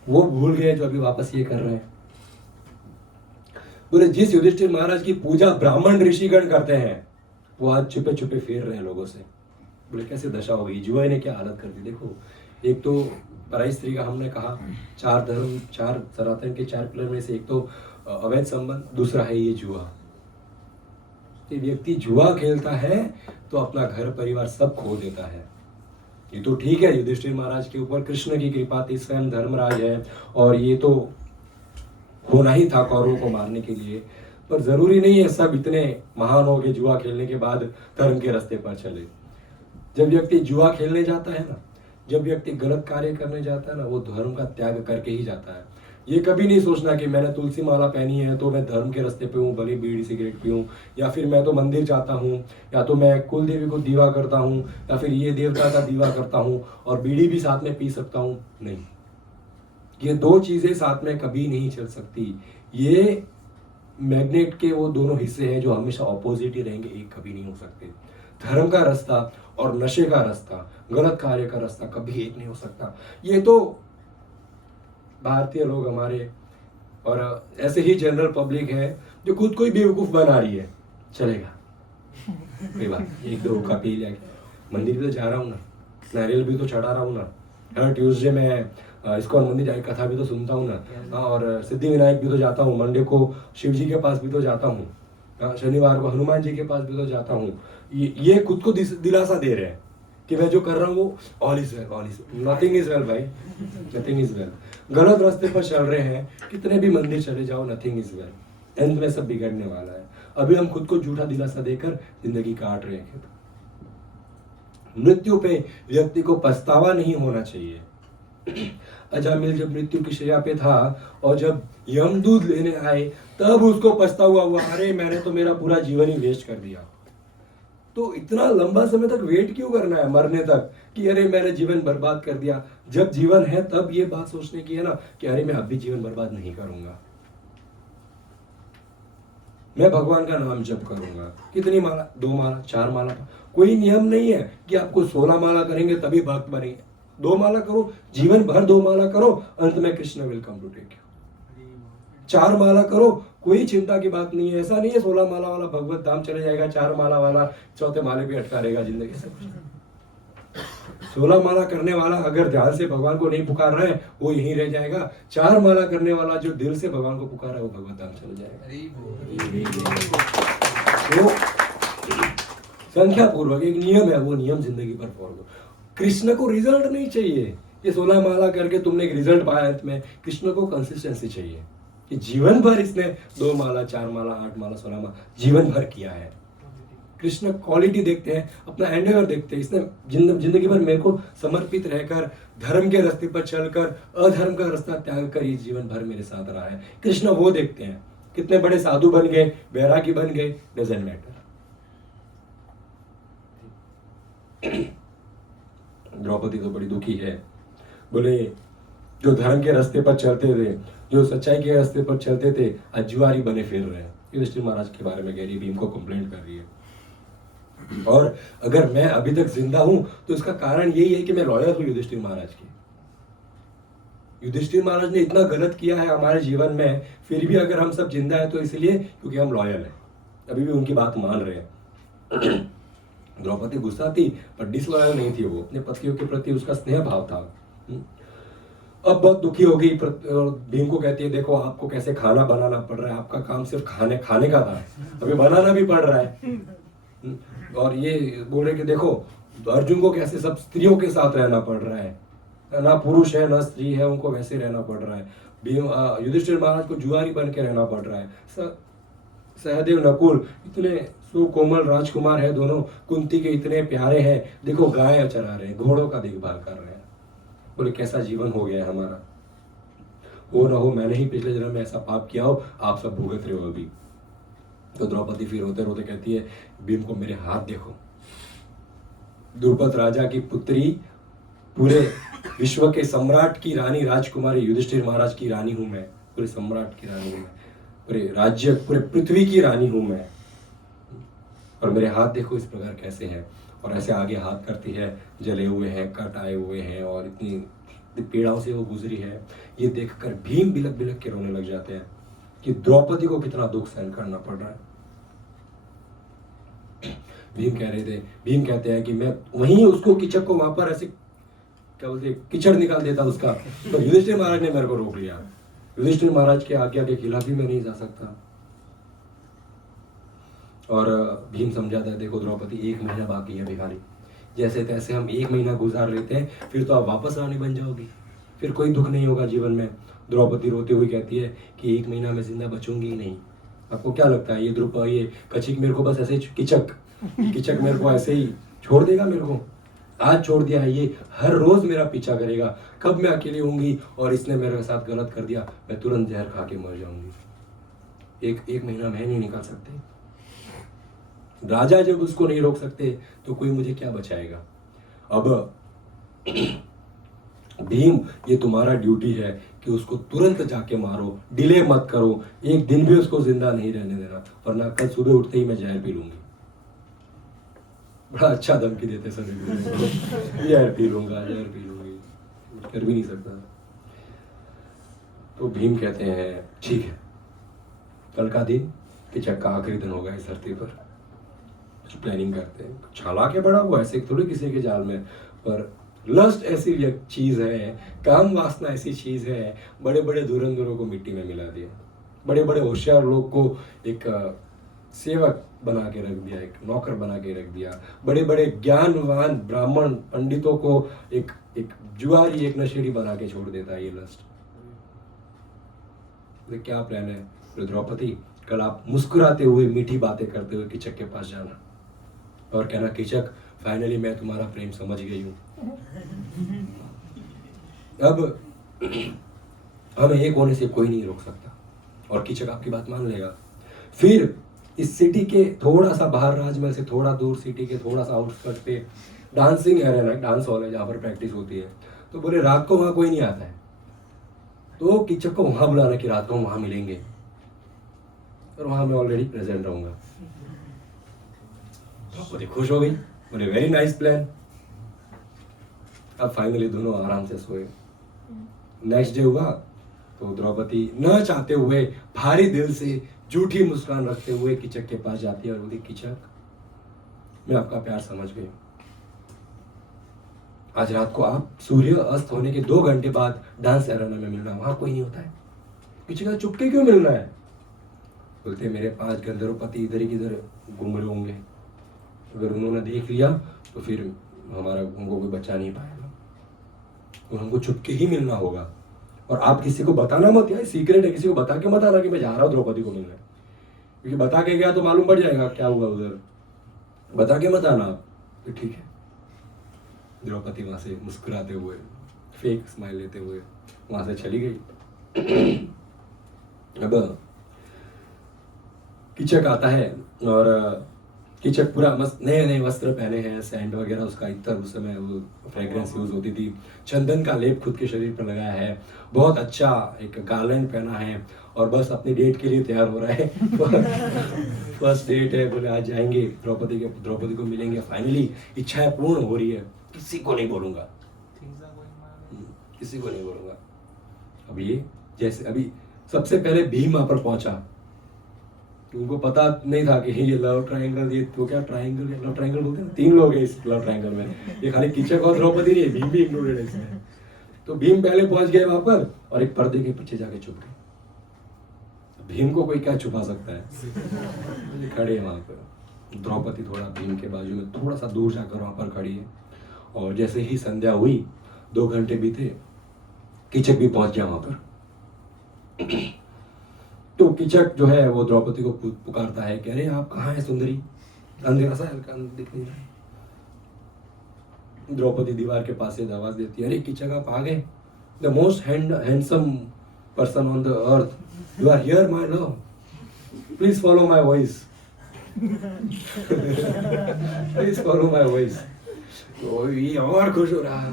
वो भूल गए जो अभी वापस ये कर रहे हैं। बोले जिस युधिष्ठिर महाराज की पूजा ब्राह्मण ऋषिगण करते हैं वो आज छुपे छुपे फेर रहे हैं लोगों से। बोले कैसे दशा होगी, जुआ ने क्या हालत कर दी। देखो एक तो पराई स्त्री का हमने कहा, 4 धर्म, 4 सनातन के 4 पिलर में से एक तो अवैध संबंध, दूसरा है ये जुआ। ये व्यक्ति जुआ खेलता है तो अपना घर परिवार सब खो देता है। ये तो ठीक है युधिष्ठिर महाराज के ऊपर कृष्ण की कृपा थी, स्वयं धर्मराज है और ये तो होना ही था कौरवों को मारने के लिए, पर जरूरी नहीं है सब इतने महान हो गए जुआ खेलने के बाद धर्म के रास्ते पर चले। जब व्यक्ति जुआ खेलने जाता है ना, जब व्यक्ति गलत कार्य करने जाता है ना, वो धर्म का त्याग करके ही जाता है। ये कभी नहीं सोचना कि मैंने तुलसी माला पहनी है तो मैं धर्म के रास्ते पे हूँ, भले बीड़ी सिगरेट पीऊँ, या फिर मैं तो मंदिर जाता हूँ, या तो मैं कुल देवी को दीवा करता हूँ, या फिर ये देवता का दीवा करता हूँ और बीड़ी भी साथ में पी सकता हूँ। नहीं, ये 2 चीजें साथ में कभी नहीं चल सकती। ये मैग्नेट के वो दोनों हिस्से हैं जो हमेशा ऑपोजिट ही रहेंगे, एक कभी नहीं हो सकते। धर्म का रास्ता और नशे का रास्ता, गलत कार्य का रास्ता कभी एक नहीं हो सकता। ये तो भारतीय लोग हमारे और ऐसे ही जनरल पब्लिक है जो खुद को ही बेवकूफ बना रही है। चलेगा कोई बात, एक दो का पी लिया, मंदिर भी तो जा रहा हूँ ना, नारियल भी तो चढ़ा रहा हूँ ना, हर ट्यूसडे में इस्कॉन मंदिर जाके कथा भी तो सुनता हूँ ना, और सिद्धि विनायक भी तो जाता हूँ, मंडे को शिव जी के पास भी तो जाता हूँ, शनिवार को हनुमान जी के पास भी तो जाता हूँ। ये खुद को दिलासा दे रहे हैं कि मैं जो कर रहा हूँ वो all is well, all is nothing is well भाई, नथिंग इज वेल। गलत रास्ते पर चल रहे हैं, कितने भी मंदिर चले जाओ, नथिंग इज वेल, एंड में सब बिगड़ने वाला है। अभी हम खुद को झूठा दिलासा देकर जिंदगी काट रहे हैं। मृत्यु पे व्यक्ति को पछतावा नहीं होना चाहिए। अजामिल जब मृत्यु की शैया पे था और जब यमदूत लेने आए तब उसको पछतावा हुआ, अरे मैंने तो मेरा पूरा जीवन ही वेस्ट कर दिया। तो इतना लंबा समय तक वेट क्यों करना है मरने तक कि अरे मैंने जीवन बर्बाद कर दिया। जब जीवन है तब ये बात सोचने की है ना कि अरे मैं अब भी जीवन बर्बाद नहीं करूंगा, मैं भगवान का नाम जप करूंगा। कितनी माला, 2 माला, 4 माला, कोई नियम नहीं है कि आपको 16 माला करेंगे तभी भक्त बनेंगे। 2 माला करो, जीवन भर 2 माला करो, अंत में Krishna will come to take you. 4 माला करो, कोई चिंता की बात नहीं है। ऐसा नहीं है 16 माला वाला भगवत धाम चले जाएगा, 4 माला वाला चौथे माले पे अटका रहेगा जिंदगी से। 16 माला करने वाला अगर ध्यान से भगवान को नहीं पुकार रहा है वो यहीं रह जाएगा। 4 माला करने वाला जो दिल से भगवान को पुकार रहा है वो भगवत धाम चले जाएगा। तो संख्या पूर्वक एक नियम है, वो नियम जिंदगी पर फॉलो। कृष्ण को रिजल्ट नहीं चाहिए ये 16 माला करके तुमने एक रिजल्ट पाया अंत में। कृष्ण को कंसिस्टेंसी चाहिए कि जीवन भर इसने 2 माला, 4 माला, 8 माला, 16 माला जीवन भर किया है। कृष्ण क्वालिटी देखते हैं, अपना एंडेवर देखते हैं, इसने जिंदगी भर मेरे को समर्पित रहकर धर्म के रास्ते पर चलकर अधर्म का रास्ता त्याग कर ये जीवन भर मेरे साथ रहा है। कृष्ण वो देखते हैं। कितने बड़े साधु बन गए, बैरागी बन गए, डजंट मैटर। द्रौपदी तो बड़ी दुखी है, बोले जो धर्म के रास्ते पर चलते थे, जो सच्चाई के रास्ते पर चलते थे, आज जुआरी बने फिर रहे हैं। युधिष्ठिर महाराज के बारे में कह रही, भीम को कंप्लेंट कर रही है। और अगर मैं अभी तक जिंदा हूं तो इसका कारण यही है कि मैं लॉयल हूं युधिष्ठिर महाराज की। युधिष्ठिर महाराज ने इतना गलत किया है हमारे जीवन में, फिर भी अगर हम सब जिंदा है तो इसलिए क्योंकि हम लॉयल हैं, अभी भी उनकी बात मान रहे हैं। द्रौपदी गुस्सा थी पर डिसलॉयल नहीं थी, वो अपने पतियों के प्रति उसका स्नेह भाव था। अब बहुत दुखी हो गई, भीम को कहती है देखो आपको कैसे खाना बनाना पड़ रहा है, आपका काम सिर्फ खाने का था, अभी बनाना भी पड़ रहा है। और ये बोल रहे कि देखो अर्जुन को कैसे सब स्त्रियों के साथ रहना पड़ रहा है, ना पुरुष है ना स्त्री है, उनको वैसे रहना पड़ रहा है। भीम युधिष्ठिर महाराज को जुआरी बन के रहना पड़ रहा है। सहदेव नकुल इतने सुकोमल राजकुमार है दोनों, कुंती के इतने प्यारे हैं, देखो गाय चरा रहे हैं, घोड़ों का देखभाल कर रहे हैं। बोले कैसा जीवन हो गया है हमारा। वो ना हो मैंने ही पिछले जन्म में ऐसा पाप किया हो, आप सब भुगत रहे हो अभी। तो द्रौपदी फिर रोते रोते कहती है भीम को मेरे हाथ देखो, द्रुपद राजा की पुत्री, पूरे विश्व के सम्राट की रानी राजकुमारी युधिष्ठिर महाराज की रानी हूं मैं, पूरे सम्राट की रानी हूं मैं, पूरे राज्य पूरे पृथ्वी की रानी हूं मैं, और मेरे हाथ देखो इस प्रकार कैसे हैं। और ऐसे आगे हाथ करती है, जले हुए हैं, कट आए हुए हैं और इतनी पीड़ाओं से वो गुजरी है। ये देखकर भीम बिलक बिलक के रोने लग जाते हैं कि द्रौपदी को कितना दुख सहन करना पड़ रहा है। भीम कहते हैं कि मैं वहीं उसको किचक को वहां पर ऐसे क्या बोलते कीचड़ निकाल देता उसका, तो युधिष्ठिर महाराज ने मेरे को रोक लिया। युधिष्ठिर महाराज के आज्ञा के खिलाफ भी मैं नहीं जा सकता। और भीम समझाता है देखो द्रौपदी 1 महीना बाकी है भिखारी, जैसे तैसे हम 1 महीना गुजार लेते हैं, फिर तो आप वापस रानी बन जाओगी, फिर कोई दुख नहीं होगा जीवन में। द्रौपदी रोती हुई कहती है कि 1 महीना में जिंदा बचूंगी ही नहीं। आपको क्या लगता है ये कचिक मेरे को बस ऐसे किचक मेरे को ऐसे ही छोड़ देगा? मेरे को आज छोड़ दिया है, ये हर रोज मेरा पीछा करेगा। कब मैं अकेली होंगी और इसने मेरे साथ गलत कर दिया, मैं तुरंत जहर खा के मर जाऊंगी। एक महीना मैं नहीं निकाल सकते। राजा जब उसको नहीं रोक सकते तो कोई मुझे क्या बचाएगा। अब भीम ये तुम्हारा ड्यूटी है कि उसको तुरंत जाके मारो, डिले मत करो, 1 दिन भी उसको जिंदा नहीं रहने देना, वरना कल सुबह उठते ही मैं जहर पी लूंगी। बड़ा अच्छा धमकी देते सभी यार पी लूंगा, यार पी लूंगी, कर भी नहीं सकता। तो भीम कहते हैं ठीक है, कल का दिन किचक का आखिरी दिन होगा इस धरती पर, कुछ प्लानिंग करते हैं। चालाक है बड़ा वो, ऐसे थोड़ी किसी के जाल में, पर लस्ट ऐसी चीज है, काम वासना ऐसी चीज है, बड़े बड़े धुरंधरों को मिट्टी में मिला दिया, बड़े बड़े होशियार लोग को एक सेवक बना के रख दिया, एक नौकर बना के रख दिया, बड़े बड़े ज्ञानवान ब्राह्मण पंडितों को एक जुआरी, एक नशेड़ी बना के छोड़ देता है ये लस्ट। तो क्या प्लान है? तो द्रौपदी, कल आप मुस्कुराते हुए मीठी बातें करते हुए किचक के पास जाना और कहना, किचक फाइनली मैं तुम्हारा प्रेम समझ गई हूँ, अब हमें एक होने से कोई नहीं रोक सकता। और किचक आपकी बात मान लेगा। फिर इस सिटी के थोड़ा सा बाहर, राजमहल से थोड़ा दूर, सिटी के थोड़ा सा आउटस्कर्ट पे डांसिंग एरिया, डांस हॉल है जहाँ पर प्रैक्टिस होती है। तो बोले रात को वहाँ कोई नहीं आता है, तो किचक को वहाँ बुलाना कि रात को वहाँ मिलेंगे और वहाँ मैं ऑलरेडी प्रेजेंट रहूँगा। द्रौपदी खुश हो गई, बोले वेरी नाइस प्लान। अब फाइनली दोनों आराम से सोए। नेक्स्ट डे हुआ तो द्रौपदी न चाहते हुए भारी दिल से झूठी मुस्कान रखते हुए किचक के पास जाती है और बोलती, किचक मैं आपका प्यार समझ गई, आज रात को आप सूर्य अस्त होने के 2 घंटे बाद डांस एरेना में मिलना, वहां कोई नहीं होता है। किचक चुपके क्यों मिलना है? बोलते मेरे 5 गंधर्वपति इधर ही किधर घूम रहे होंगे, अगर उन्होंने देख लिया तो फिर हमको कोई बचा नहीं पाएगा, तो हमको छुपके ही मिलना होगा। और आप किसी को बताना मत, यार सीक्रेट है, किसी को बता के मत आना कि मैं जा रहा हूँ द्रौपदी को मिलने, क्योंकि बता के गया तो मालूम पड़ जाएगा क्या हुआ उधर, बता के मत आना। तो ठीक है। द्रौपदी वहां से मुस्कुराते हुए, फेक स्माइल लेते हुए वहां से चली गई। अब किचक आता है और किचक पूरा मस्त नए नए वस्त्र पहने हैं, सैंड वगैरह उसका इतर, उस समय वो फ्रेग्रेंस यूज होती थी, चंदन का लेप खुद के शरीर पर लगाया है, बहुत अच्छा एक गार्लैंड पहना है और बस अपनी डेट के लिए तैयार हो रहा है। फर्स्ट डेट है, बोले आज जाएंगे द्रौपदी को मिलेंगे, फाइनली इच्छाएं पूर्ण हो रही है, किसी को नहीं बोलूंगा, किसी को नहीं बोलूंगा। अब ये जैसे अभी सबसे पहले भीम वहां पर पहुंचा, उनको पता नहीं था कि ये लव ट्रायंगल, ये तो क्या ट्रायंगल, लव ट्रायंगल बोलते हैं, 3 लोग हैं इस लव ट्रायंगल में, ये खाली किचक और द्रौपदी नहीं है, भीम भी इंक्लूडेड है इसमें। तो भीम पहले पहुंच गए वहां पर और एक पर्दे के पीछे जाके छुप गए। भीम को कोई क्या छुपा सकता है, खड़े हैं वहां पर। द्रौपदी थोड़ा भीम के बाजू में थोड़ा सा दूर जाकर वहां पर खड़ी है और जैसे ही संध्या हुई, 2 घंटे बीते, किचक भी पहुंच गया वहां पर। तो किचक जो है वो द्रौपदी को पुकारता है कि अरे आप कहाँ हैं सुंदरी, अंधेरा सा हल्का दिख नहीं रहा है। द्रौपदी दीवार के पास से आवाज देती है, अरे किचक आप आ गए, the most handsome person on the earth, you are here my love, please follow my voice, please follow my voice. तो ये और खुश हो रहा है,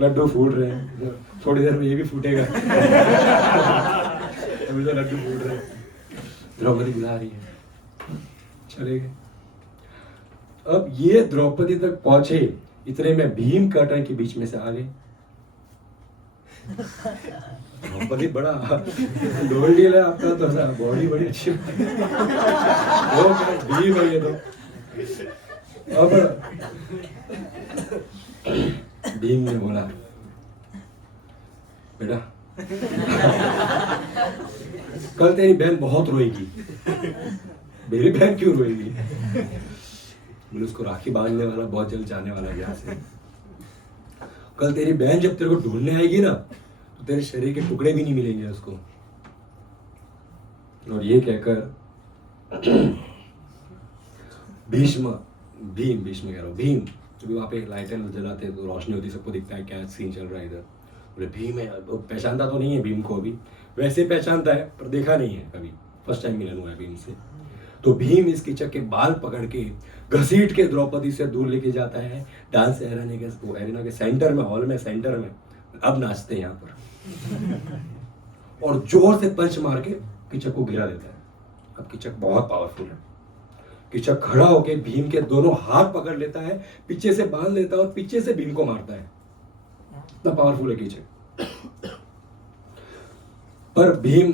लड्डू फूट रहे हैं, थोड़ी देर में ये भी फूटेगा। अभी तो लड्डू फूट रहे, द्रौपदी बुला रही है, चले गए। अब ये द्रौपदी तक पहुंचे, इतने में भीम कर्टन के बीच में से आ गए। द्रौपदी बड़ा डोल डील है आपका, तो बॉडी बड़ी अच्छी वो भीम है ये तो। अब भीम ने बोला, बेटा कल तेरी बहन बहुत रोएगी। मेरी बहन क्यों रोएगी? मैंने उसको राखी बांधने वाला, बहुत जल्द जाने वाला यहाँ से। कल तेरी बहन जब तेरे को ढूंढने आएगी ना, तो तेरे शरीर के टुकड़े भी नहीं मिलेंगे उसको। और ये कहकर भीम कह रहा हूँ, भीम जब वहां पे लाइटें जलाते तो रोशनी होती, सबको दिखता है क्या सीन चल रहा है इधर। बोले भीम है, पहचानता तो नहीं है भीम को, अभी वैसे पहचानता है पर देखा नहीं है कभी, फर्स्ट टाइम मिलन हुआ है भीम से। तो भीम इस किचक के बाल पकड़ के घसीट के द्रौपदी से दूर लेके जाता है डांस एरेना के सेंटर में, हॉल में सेंटर में। अब नाचते हैं यहाँ पर, और जोर से पंच मार के किचक को गिरा देता है। अब किचक बहुत पावरफुल है, कीचक खड़ा होके भीम के दोनों हाथ पकड़ लेता है, पीछे से बांध लेता है और पीछे से भीम को मारता है। इतना पावरफुल है कीचक। पर भीम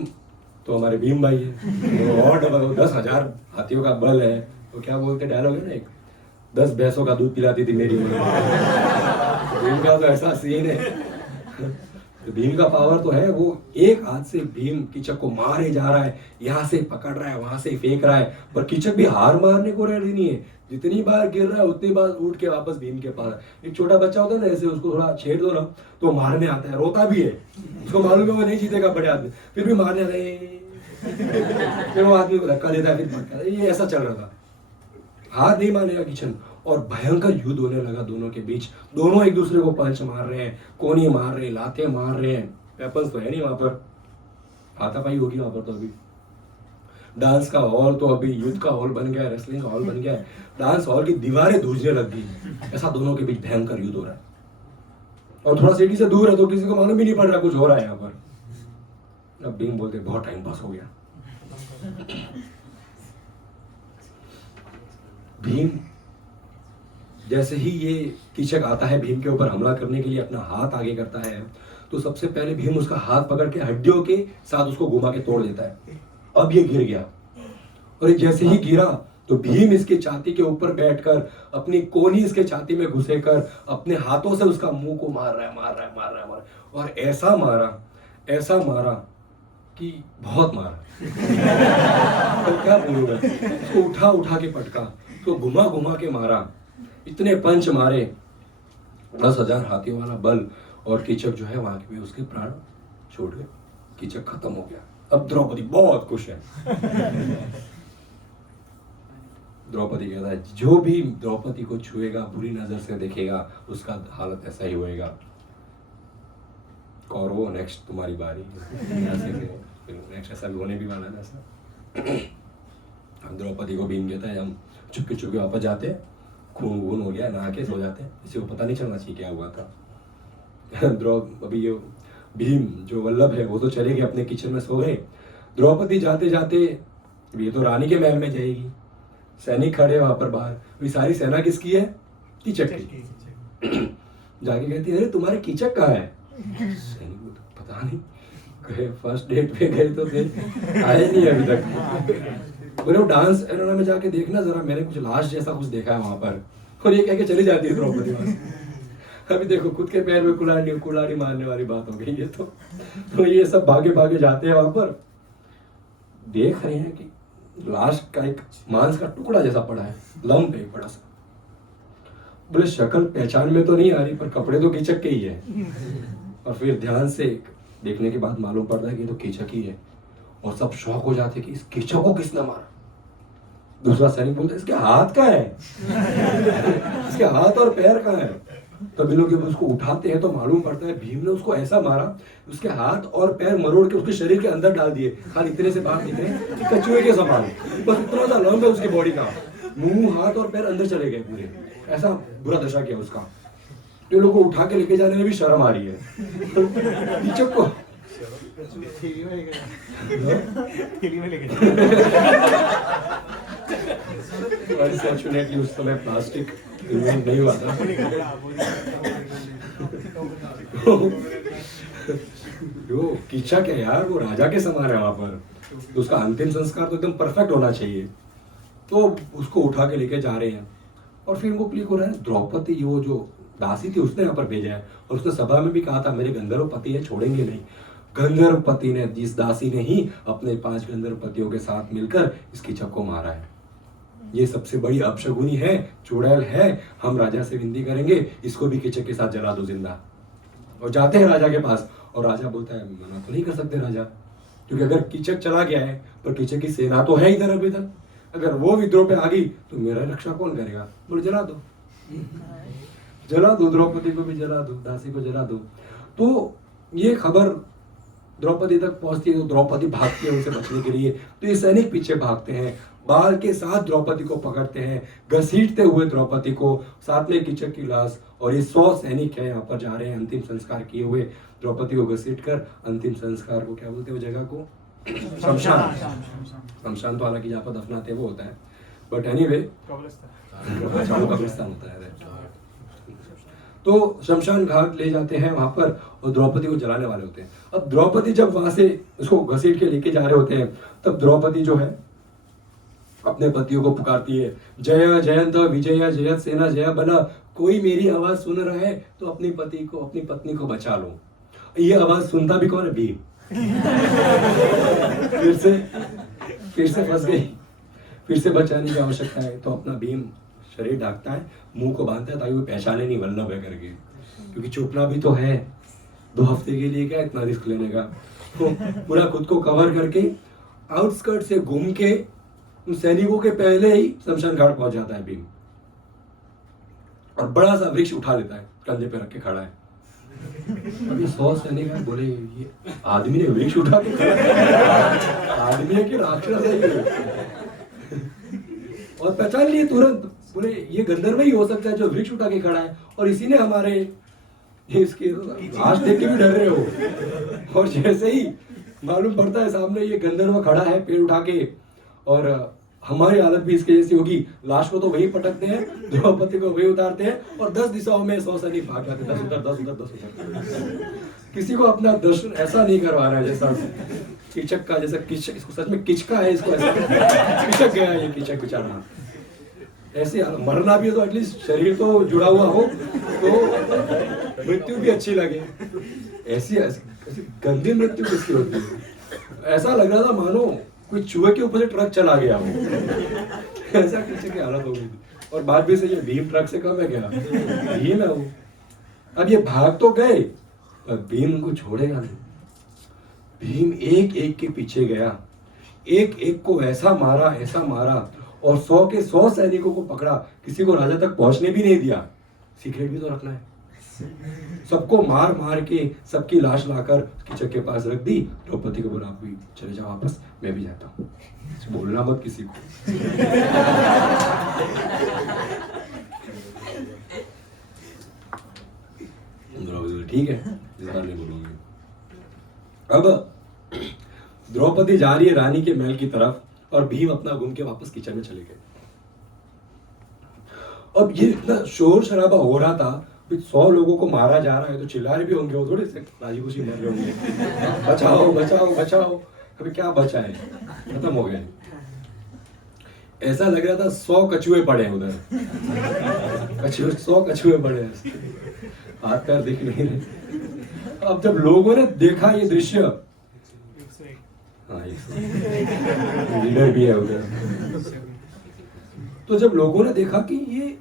तो हमारे भीम भाई है, वो और डबल 10,000 हाथियों का बल है। तो क्या बोलते डायलॉग है ना, एक 10 भैंसों का दूध पिलाती थी मेरी माँ। भीम का तो ऐसा सीन है। तो भीम का पावर तो है, वो एक हाथ से भीम कीचक को मारे जा रहा है, यहाँ से पकड़ रहा है, वहां से फेंक रहा है, पर कीचक भी हार मारने को रेडी नहीं है। जितनी बार गिर रहा है उतनी बार उठ के वापस भीम के पास। एक छोटा बच्चा होता है ना, ऐसे उसको थोड़ा छेड़ दो ना तो मारने आता है, रोता भी है, उसको मालूम है वो नहीं जीतेगा बड़े आदमी, फिर भी मारने आता है। फिर वो आदमी को धक्का देता है, फिर भटका, ये ऐसा चल रहा था। हार नहीं मानेगा किचन, और भयंकर युद्ध होने लगा दोनों के बीच। दोनों एक दूसरे को पंच मार रहे हैं, कोनी मार रहे हैं, लाते मार रहे हैं। वेपन्स तो है नहीं वहां पर, हाथापाई होगी वहां पर। तो अभी डांस का हॉल तो अभी युद्ध का हॉल बन गया, रेसलिंग का हॉल बन गया, डांस हॉल की दीवारें धूजने लग गई। ऐसा दोनों के बीच भयंकर युद्ध हो रहा है, और थोड़ा सिटी से दूर है तो किसी को मालूम भी नहीं पड़ रहा कुछ हो रहा है यहाँ पर। अब भीम बोलते बहुत टाइम पास हो गया। भीम जैसे ही ये कीचक आता है भीम के ऊपर हमला करने के लिए, अपना हाथ आगे करता है, तो सबसे पहले भीम उसका हाथ पकड़ के हड्डियों के साथ उसको घुमा के तोड़ देता है। अब ये गिर गया, और ये जैसे ही गिरा तो भीम इसके छाती के ऊपर बैठकर अपनी कोनी इसके छाती में घुसेकर अपने हाथों से उसका मुंह को मार रहा है, और ऐसा मारा कि बहुत मारा। तो क्या बोलूंगा, उसको उठा के पटका, तो घुमा के मारा, इतने पंच मारे, 10,000 हाथियों वाला बल, और कीचक जो है वहां के उसके प्राण छोड़ गए, कीचक खत्म हो गया। अब द्रौपदी बहुत खुश है। द्रौपदी कहता है जो भी द्रौपदी को छुएगा, बुरी नजर से देखेगा, उसका हालत ऐसा ही होएगा। कौरवों नेक्स्ट तुम्हारी बारी। नेक्स्ट ऐसा भी होने भी वाला है ऐसा। हम द्रौपदी को भीम कहता है, हम चुपके वापस जाते हैं, खून हो गया, नहा के सो जाते हैं, किसी को पता नहीं चलना चाहिए क्या हुआ था। अभी ये भीम जो वल्लभ है वो तो चले गए अपने किचन में सो गए। द्रौपदी जाते जाते, ये तो रानी के महल में जाएगी, सैनिक खड़े वहां पर बाहर, ये सारी सेना किसकी है? कीचक की। जाके कहती है अरे तुम्हारे कीचक कहाँ है? सैनिक को तो पता नहीं, कहे फर्स्ट डेट पे गए तो थे, आए नहीं अभी तक। बोले वो डांस एरिना में जाके देखना जरा, मैंने कुछ लाश जैसा कुछ देखा है वहां पर। और ये कह के चली जाती है द्रौपदी वहां से। अभी देखो खुद के पैर में कुल्हाड़ी मारने वाली बात हो गई है। तो ये सब भागे जाते हैं वहां पर, देख रहे हैं कि लाश का एक मांस का टुकड़ा जैसा पड़ा है, लंप है बड़ा सा। बोले शक्ल पहचान में तो नहीं आ रही, पर कपड़े तो कीचक के ही है। और फिर ध्यान से देखने के बाद मालूम पड़ता है कि तो कीचक ही है, और सब शौक हो जाते कि इस कीचक को किसने मारा। दूसरा सैनिक बोलता है इसके हाथ कहाँ है? इसके हाथ और पैर कहाँ है? तब लोग जब उसको उठाते हैं तो मालूम पड़ता है भीम ने उसको ऐसा मारा, उसके हाथ और पैर मरोड़ के उसके शरीर के अंदर डाल दिए, खाली इतने से बाहर निकले कि कछुए के समान, बस इतना सा लंब है उसकी बॉडी का, मुंह हाथ और पैर अंदर चले गए पूरे। ऐसा बुरा दशा किया उसका। तो लोग को उठा के लेके जाने में भी शर्म आ रही है कीचक को। अनफॉर्चुनेटली उस समय प्लास्टिक इन्वेंट नहीं हुआ था। जो कीचक है यार, वो राजा के समान है वहां पर, तो उसका अंतिम संस्कार तो एकदम परफेक्ट होना चाहिए। तो उसको उठा के लेके जा रहे हैं, और फिर वो क्लिक हो रहा है द्रौपदी वो जो दासी थी उसने यहाँ पर भेजा है, और उसने सभा में भी कहा था मेरे गंधर्व पति है, छोड़ेंगे नहीं। गंधर्व पति ने, जिस दासी ने ही अपने 5 गंधर्व पतियों के साथ मिलकर इस कीचक को मारा है। ये सबसे बड़ी अपशगुनी है, चुड़ैल है। हम राजा से विनती करेंगे इसको भी कीचक के साथ जला दो जिंदा। और जाते हैं राजा के पास, और राजा बोलता है मना तो नहीं कर सकते राजा, क्योंकि अगर कीचक चला गया है पर कीचक की सेना तो है इधर अभी तक, अगर वो विद्रोह पे आ गई तो मेरा रक्षा कौन करेगा? बोले जला दो, जला दो, द्रौपदी को भी जला दो, दासी को जला दो। तो ये खबर द्रौपदी तक पहुंचती है, तो द्रौपदी भागती है उनसे बचने के लिए। तो ये सैनिक पीछे भागते हैं, बाल के साथ द्रौपदी को पकड़ते हैं, घसीटते हुए द्रौपदी को, साथ में कीचक की लाश, और ये 100 सैनिक है यहाँ पर जा रहे हैं अंतिम संस्कार किए हुए, द्रौपदी को घसीट कर अंतिम संस्कार को क्या बोलते हैं वो जगह को? शमशान। शमशान तो हालांकि जहाँ पर दफनाते हैं वो होता है, बट एनीवे कब्रिस्तान होता है। तो शमशान घाट ले जाते हैं वहां पर और द्रौपदी को जलाने वाले होते हैं। अब द्रौपदी जब वहां से उसको घसीट के लेके जा रहे होते हैं, तब द्रौपदी जो है अपने पतियों को पुकारती है, जय जयंत विजय जयत सेना जय बल, कोई मेरी आवाज सुन रहा है तो अपनी पत्नी को बचा लो। ये आवाज सुनता भी कौन है? भीम। फिर से फंस गई, फिर से बचाने की आवश्यकता है, तो अपना भीम शरीर ढाकता है, मुंह को बांधता है ताकि वो पहचाने नहीं वल्लभ है करके, क्योंकि चुपना भी तो है, 2 हफ्ते के लिए क्या इतना रिस्क लेने का। तो पूरा खुद को कवर करके आउटस्कर्ट से घूम के उन सैनिकों के पहले ही शमशान घाट पहुंच जाता है भीम, और बड़ा सा वृक्ष उठा लेता है, कंधे पे रख के खड़ा है। अभी 100 सैनिक है, बोले ये आदमी ने वृक्ष उठा के खड़ा है, आदमी है कि राक्षस है ये? और पहचान लिए तुरंत, बोले ये गंधर्व ही हो सकता है जो वृक्ष उठा के खड़ा है, और इसी ने हमारे इसके लाश देख के भी डर रहे हो। और जैसे ही मालूम पड़ता है सामने ये गंधर्व खड़ा है पेड़ उठा के, और हमारी हालत भी इसके जैसी होगी, लाश को तो वही पटकते हैं, द्रौपदी को वही उतारते हैं, और 10 दिशाओं में 100 सैनिक भाग जाते, 10 उधर 10 उधर 10 उधर। किसी को अपना दर्शन ऐसा नहीं करवा रहा है जैसा कीचक का, जैसा कीचक, इसको सच में किचका है, इसको ऐसा कीचक गया ये कीचक बेचारा। ऐसे मरना भी है तो एटलीस्ट शरीर तो जुड़ा हुआ हो तो मृत्यु भी अच्छी लगे। ऐसी गंदी मृत्यु किसकी होती है? ऐसा लग रहा था मानो कोई चूहे के ऊपर से ट्रक चला गया हो, ऐसा किसी की हालत हो गई थी। और बात भी सही है, भीम ट्रक से कम है क्या? भीम है वो। अब ये भाग तो गए पर भीम उनको छोड़ेगा नहीं। भीम एक एक के पीछे गया, एक एक को ऐसा मारा और 100 के 100 सैनिकों को पकड़ा, किसी को राजा तक पहुंचने भी नहीं दिया। सीक्रेट भी तो रखना है। सबको मार के सबकी लाश लाकर कीचक के पास रख दी। द्रौपदी को बोला आप भी चले जाओ वापस, मैं भी जाता हूँ, बोलना मत किसी को। ठीक है, इस बार नहीं बोलूंगी। अब द्रौपदी जा रही है रानी के महल की तरफ, और भीम अपना घूम के वापस किचन में चले गए। अब ये इतना शोर शराबा हो रहा था, 100 लोगों को मारा जा रहा है तो चिल्ला रहे भी होंगे, वो थोड़े से राजी खुशी मर रहे होंगे, बचाओ बचाओ बचाओ। अभी क्या बचा है, खत्म हो गए। ऐसा लग रहा था 100 कछुए पड़े उधर, 100 कछुए पड़े, हाथ पैर दिख नहीं रहे। अब जब लोगों ने देखा ये दृश्य, हाँ लीडर भी है उधर, तो जब लोगों ने देखा कि ये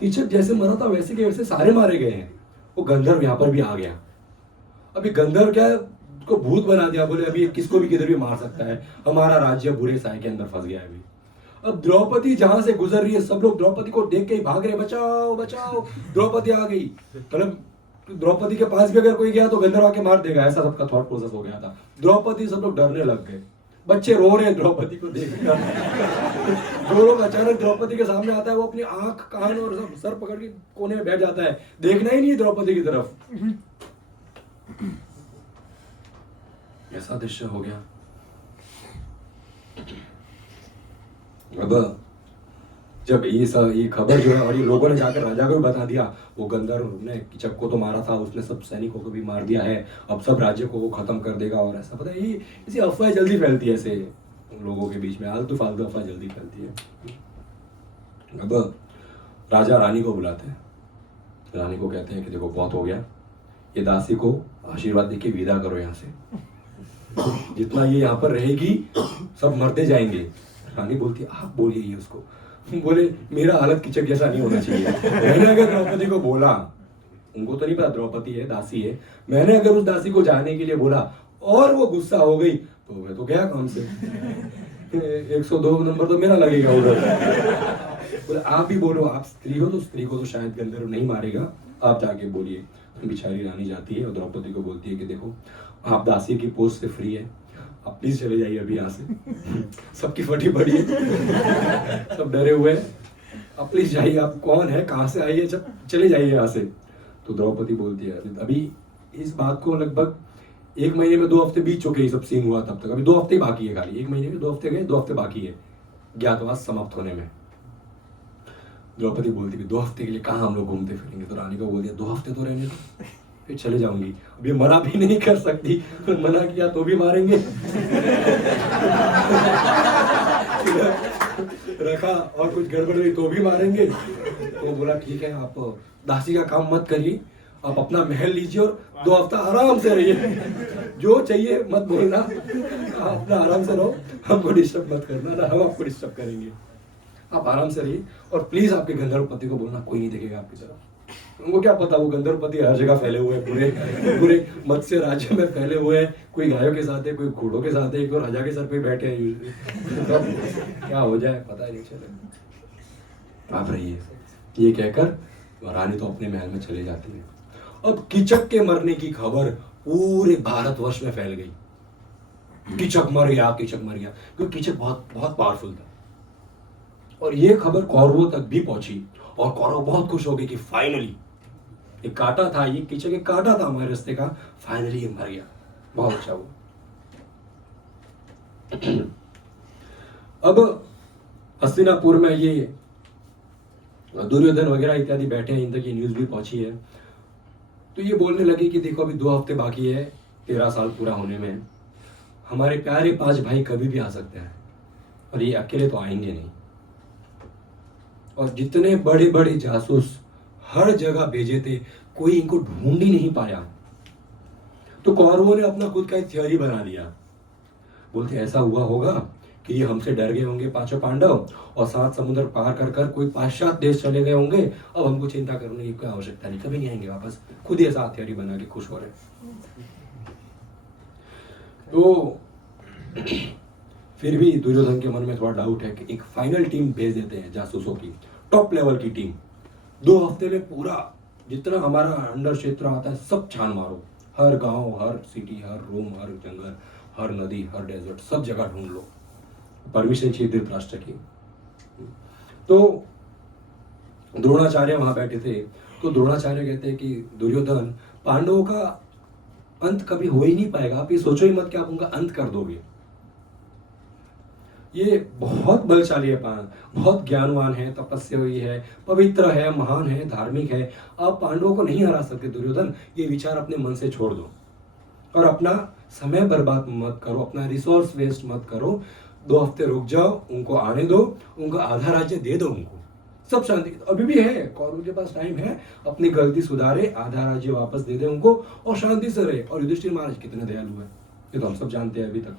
कीचक जैसे मरा था वैसे के वैसे सारे मारे गए हैं, वो गंधर्व यहाँ पर भी आ गया। अभी गंधर्व क्या को भूत बना दिया, बोले अभी किसको भी किधर भी मार सकता है, हमारा राज्य बुरे साय के अंदर फंस गया है अभी। अब द्रौपदी जहां से गुजर रही है, सब लोग द्रौपदी को देख के ही भाग रहे, बचाओ बचाओ, द्रौपदी आ गई। मतलब द्रौपदी के पास भी अगर कोई गया तो गंधर्व आके मार देगा, ऐसा सबका थॉट प्रोसेस हो गया था। द्रौपदी, सब लोग डरने लग गए, बच्चे रो रहे हैं द्रौपदी को देखकर। जो लोग अचानक द्रौपदी के सामने आता है वो अपनी आंख कान और सब सर पकड़ के कोने में बैठ जाता है, देखना ही नहीं द्रौपदी की तरफ। ऐसा दृश्य हो गया। अब जब ये खबर जो है, और ये लोगों ने जाकर राजा को भी बता दिया, वो गंधर्व ने कीचक को तो मारा था, उसने सब सैनिकों को भी मार दिया है, अब सब राज्य को वो खत्म कर देगा। और ऐसा पता है, ये ऐसी अफवाह जल्दी फैलती है, ऐसे लोगों के बीच में आलतू फालतू अफवाह जल्दी फैलती है। अब राजा रानी को बुलाते हैं, रानी को कहते हैं कि देखो बहुत हो गया, ये दासी को आशीर्वाद देके विदा करो यहाँ से, जितना ये यहाँ पर रहेगी सब मरते जाएंगे। रानी बोलती है आप बोलिए ये उसको, बोले मेरा हालत कीचक जैसा नहीं होना चाहिए। मैंने अगर द्रौपदी को बोला, उनको तो नहीं पता द्रौपदी है दासी है, मैंने अगर उस दासी को जाने के लिए बोला और वो गुस्सा हो गई तो मैं तो गया काम से, 102 नंबर तो मेरा लगेगा उधर। बोले आप भी बोलो, आप स्त्री हो तो स्त्री को तो शायद गंधर्व नहीं मारेगा, आप जाके बोलिए। बेचारी रानी जाती है और द्रौपदी को बोलती है कि देखो आप दासी की पोस्ट से फ्री है, आप प्लीज चले जाइए अभी यहाँ से। सबकी फटी पड़ी है, सब डरे हुए हैं, आप प्लीज जाइए, आप कौन है कहाँ से आई है, जब चले जाइए यहाँ से। तो द्रौपदी बोलती है अभी इस बात को लगभग 1 महीने में 2 हफ्ते बीत चुके, सब सीन हुआ तब तक, अभी 2 हफ्ते बाकी है, खाली 1 महीने के 2 हफ्ते गए, 2 हफ्ते बाकी है। ज्ञातवास समाप्त होने में। द्रौपदी बोलती भी 2 हफ्ते के लिए कहाँ हम लोग घूमते फिरेंगे, तो रानी को बोल दिया 2 हफ्ते तो रहने दो, फिर चले जाऊंगी। अब ये मना भी नहीं कर सकती, तो मना किया तो भी मारेंगे। रखा और कुछ गड़बड़ हुई तो भी मारेंगे। तो बोला ठीक है, आप दासी का काम मत करिए, आप अपना महल लीजिए और 2 हफ्ता आराम से रहिए, जो चाहिए मत बोलना, आप अपना आराम से रहो, हमको डिस्टर्ब मत करना, ना हम आपको डिस्टर्ब करेंगे, आप आराम से रहिए। और प्लीज आपके गंधर्वपति को बोलना कोई नहीं देखेगा आपकी तरफ। उनको क्या पता, वो गंधर्वपति हर जगह फैले हुए हैं, पूरे पूरे मत्स्य राज्य में फैले हुए हैं, कोई गायों के साथ है, कोई घोड़ों के साथ है, कोई राजा के सर पे बैठे हैं यूजुअली। तो क्या हो जाए पता ही नहीं चले। आप रहिए, ये कहकर रानी तो अपने महल में चली जाती है। अब कीचक के मरने की खबर पूरे भारतवर्ष में फैल गई। कीचक मर गया, कीचक मर गया, क्योंकि कीचक बहुत बहुत पावरफुल था। और ये खबर कौरवों तक भी पहुंची और कौरव बहुत खुश हो गए कि फाइनली एक कांटा था, ये कीचक एक कांटा था हमारे रास्ते का, फाइनली ये मर गया, बहुत अच्छा हुआ। अब हस्तिनापुर में ये दुर्योधन वगैरह इत्यादि बैठे हैं, इन तक ये न्यूज भी पहुंची है। तो ये बोलने लगे कि देखो अभी 2 हफ्ते बाकी है 13 साल पूरा होने में, हमारे प्यारे 5 भाई कभी भी आ सकते हैं और ये अकेले तो आएंगे नहीं। और जितने बड़े बड़े जासूस हर जगह भेजे थे, कोई इनको ढूंढ ही नहीं पाया। तो कौरवों ने अपना खुद का एक थ्योरी बना लिया। बोलते ऐसा हुआ होगा कि ये हमसे डर गए होंगे 5 पांडव और 7 समुद्र पार कर कर कोई पाश्चात्य देश चले गए होंगे, अब हमको चिंता करने की कोई आवश्यकता नहीं, कभी नहीं आएंगे वापस, खुद ही ऐसा थ्योरी बना के खुश हो रहे। तो फिर भी दुर्योधन के मन में थोड़ा डाउट है कि एक फाइनल टीम भेज देते हैं जासूसों की, टॉप लेवल की टीम। 2 हफ्ते में पूरा जितना हमारा अंडर क्षेत्र आता है सब छान मारो, हर गांव, हर सिटी, हर रूम, हर जंगल, हर नदी, हर डेजर्ट, सब जगह ढूंढ लो। परमिशन चाहिए धृतराष्ट्र की। तो द्रोणाचार्य वहां बैठे थे। तो द्रोणाचार्य कहते हैं कि दुर्योधन, पांडवों का अंत कभी हो ही नहीं पाएगा, आप ये सोचो ही मत कि आप उनका अंत कर दोगे। ये बहुत बलशाली है, बहुत ज्ञानवान है, तपस्या हुई है, पवित्र है, महान है, धार्मिक है, आप पांडवों को नहीं हरा सकते दुर्योधन, ये विचार अपने मन से छोड़ दो और अपना समय बर्बाद मत करो, अपना रिसोर्स वेस्ट मत करो। 2 हफ्ते रुक जाओ, उनको आने दो, उनका आधा राज्य दे दो, उनको सब शांति, अभी भी है, कौरवों के पास टाइम है, अपनी गलती सुधारे, आधा राज्य वापस दे दे उनको और शांति से रहे। और युधिष्ठिर महाराज कितने दयालु है, ये तो हम सब जानते हैं अभी तक।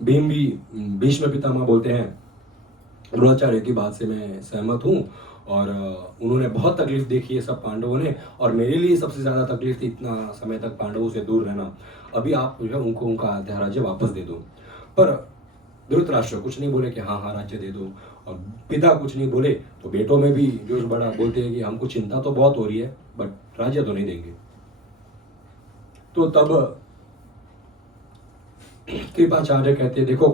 भीम भी, भीष्म पितामह बोलते हैं द्रोणाचार्य की बात से मैं सहमत हूं और उन्होंने बहुत तकलीफ देखी है सब पांडवों ने, और मेरे लिए सबसे ज्यादा तकलीफ थी इतना समय तक पांडवों से दूर रहना। अभी आप जो है उनको उनका आधा राज्य वापस दे दो। पर धृतराष्ट्र कुछ नहीं बोले कि हाँ हाँ राज्य दे दो, और पिता कुछ नहीं बोले, तो बेटों में भी जोश बड़ा, बोलते हैं कि हमको चिंता तो बहुत हो रही है बट राज्य तो नहीं देंगे। तो तब कृपाचार्य कहते हैं देखो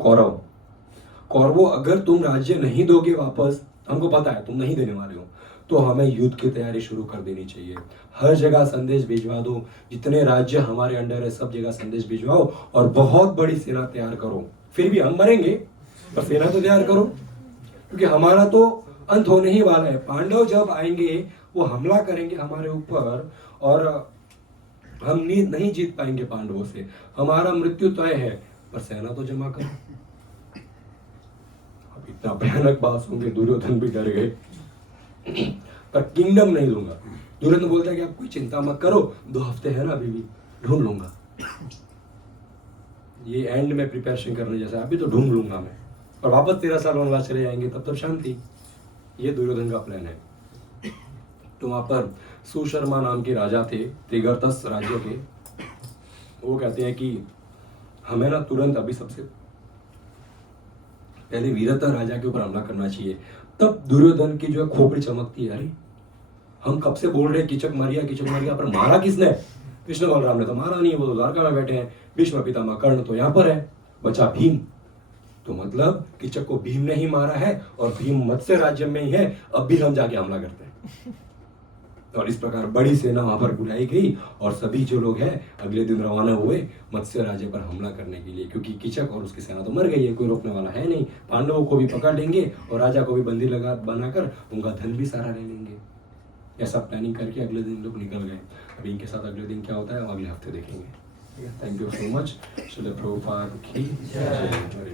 कौरवों, अगर तुम राज्य नहीं दोगे वापस, हमको पता है तुम नहीं देने वाले हो, तो हमें युद्ध की तैयारी शुरू कर देनी चाहिए। हर जगह संदेश भिजवा दो, जितने राज्य हमारे अंडर है सब जगह संदेश भिजवाओ और बहुत बड़ी सेना तैयार करो। फिर भी हम मरेंगे पर सेना तो तैयार करो, क्योंकि हमारा तो अंत होने ही वाला है। पांडव जब आएंगे वो हमला करेंगे हमारे ऊपर और हम नहीं जीत पाएंगे पांडवों से, हमारा मृत्यु तय है, पर सेना तो जमा करो। अब इतना भयानक बात सुन के दुर्योधन भी डर गए, पर किंगडम नहीं दूंगा। दुर्योधन बोलता है कि आप कोई चिंता मत करो, 2 हफ्ते है ना, अभी भी ढूंढ लूंगा। ये एंड में प्रिपरेशन करने जैसा, अभी तो ढूंढ लूंगा मैं, और वापस 13 साल वनवास चले जाएंगे, तब तक शांति। ये दुर्योधन का प्लान है। तो वहां पर सुशर्मा नाम के राजा थे, त्रिगर्तस राज्य के। वो कहते हैं कि हमें ना तुरंत अभी सबसे पहले वीरता राजा के ऊपर हमला करना चाहिए। तब दुर्योधन की जो है खोपड़ी चमकती है, अरे हम कब से बोल रहे हैं कीचक मारिया, पर मारा किसने? कृष्ण बलराम ने तो मारा नहीं, वो तो द्वारका में बैठे हैं। भीष्म पितामह कर्ण तो यहाँ पर है, बचा भीम। तो मतलब कीचक को भीम ने ही मारा है और भीम मत्स्य राज्य में ही है, अब भी हम जाके हमला करते हैं। और इस प्रकार बड़ी सेना वहां पर बुलाई गई और सभी जो लोग हैं अगले दिन रवाना हुए मत्स्य राज्य पर हमला करने के लिए, क्योंकि कीचक और उसकी सेना तो मर गई है, कोई रोकने वाला है नहीं। पांडवों को भी पकड़ लेंगे और राजा को भी बंदी लगा बनाकर उनका धन भी सारा ले लेंगे। ऐसा प्लानिंग करके अगले दिन लोग निकल गए। अभी इनके साथ अगले दिन क्या होता है हम अगले हफ्ते देखेंगे। Thank you so much. Srila Prabhupada की जय।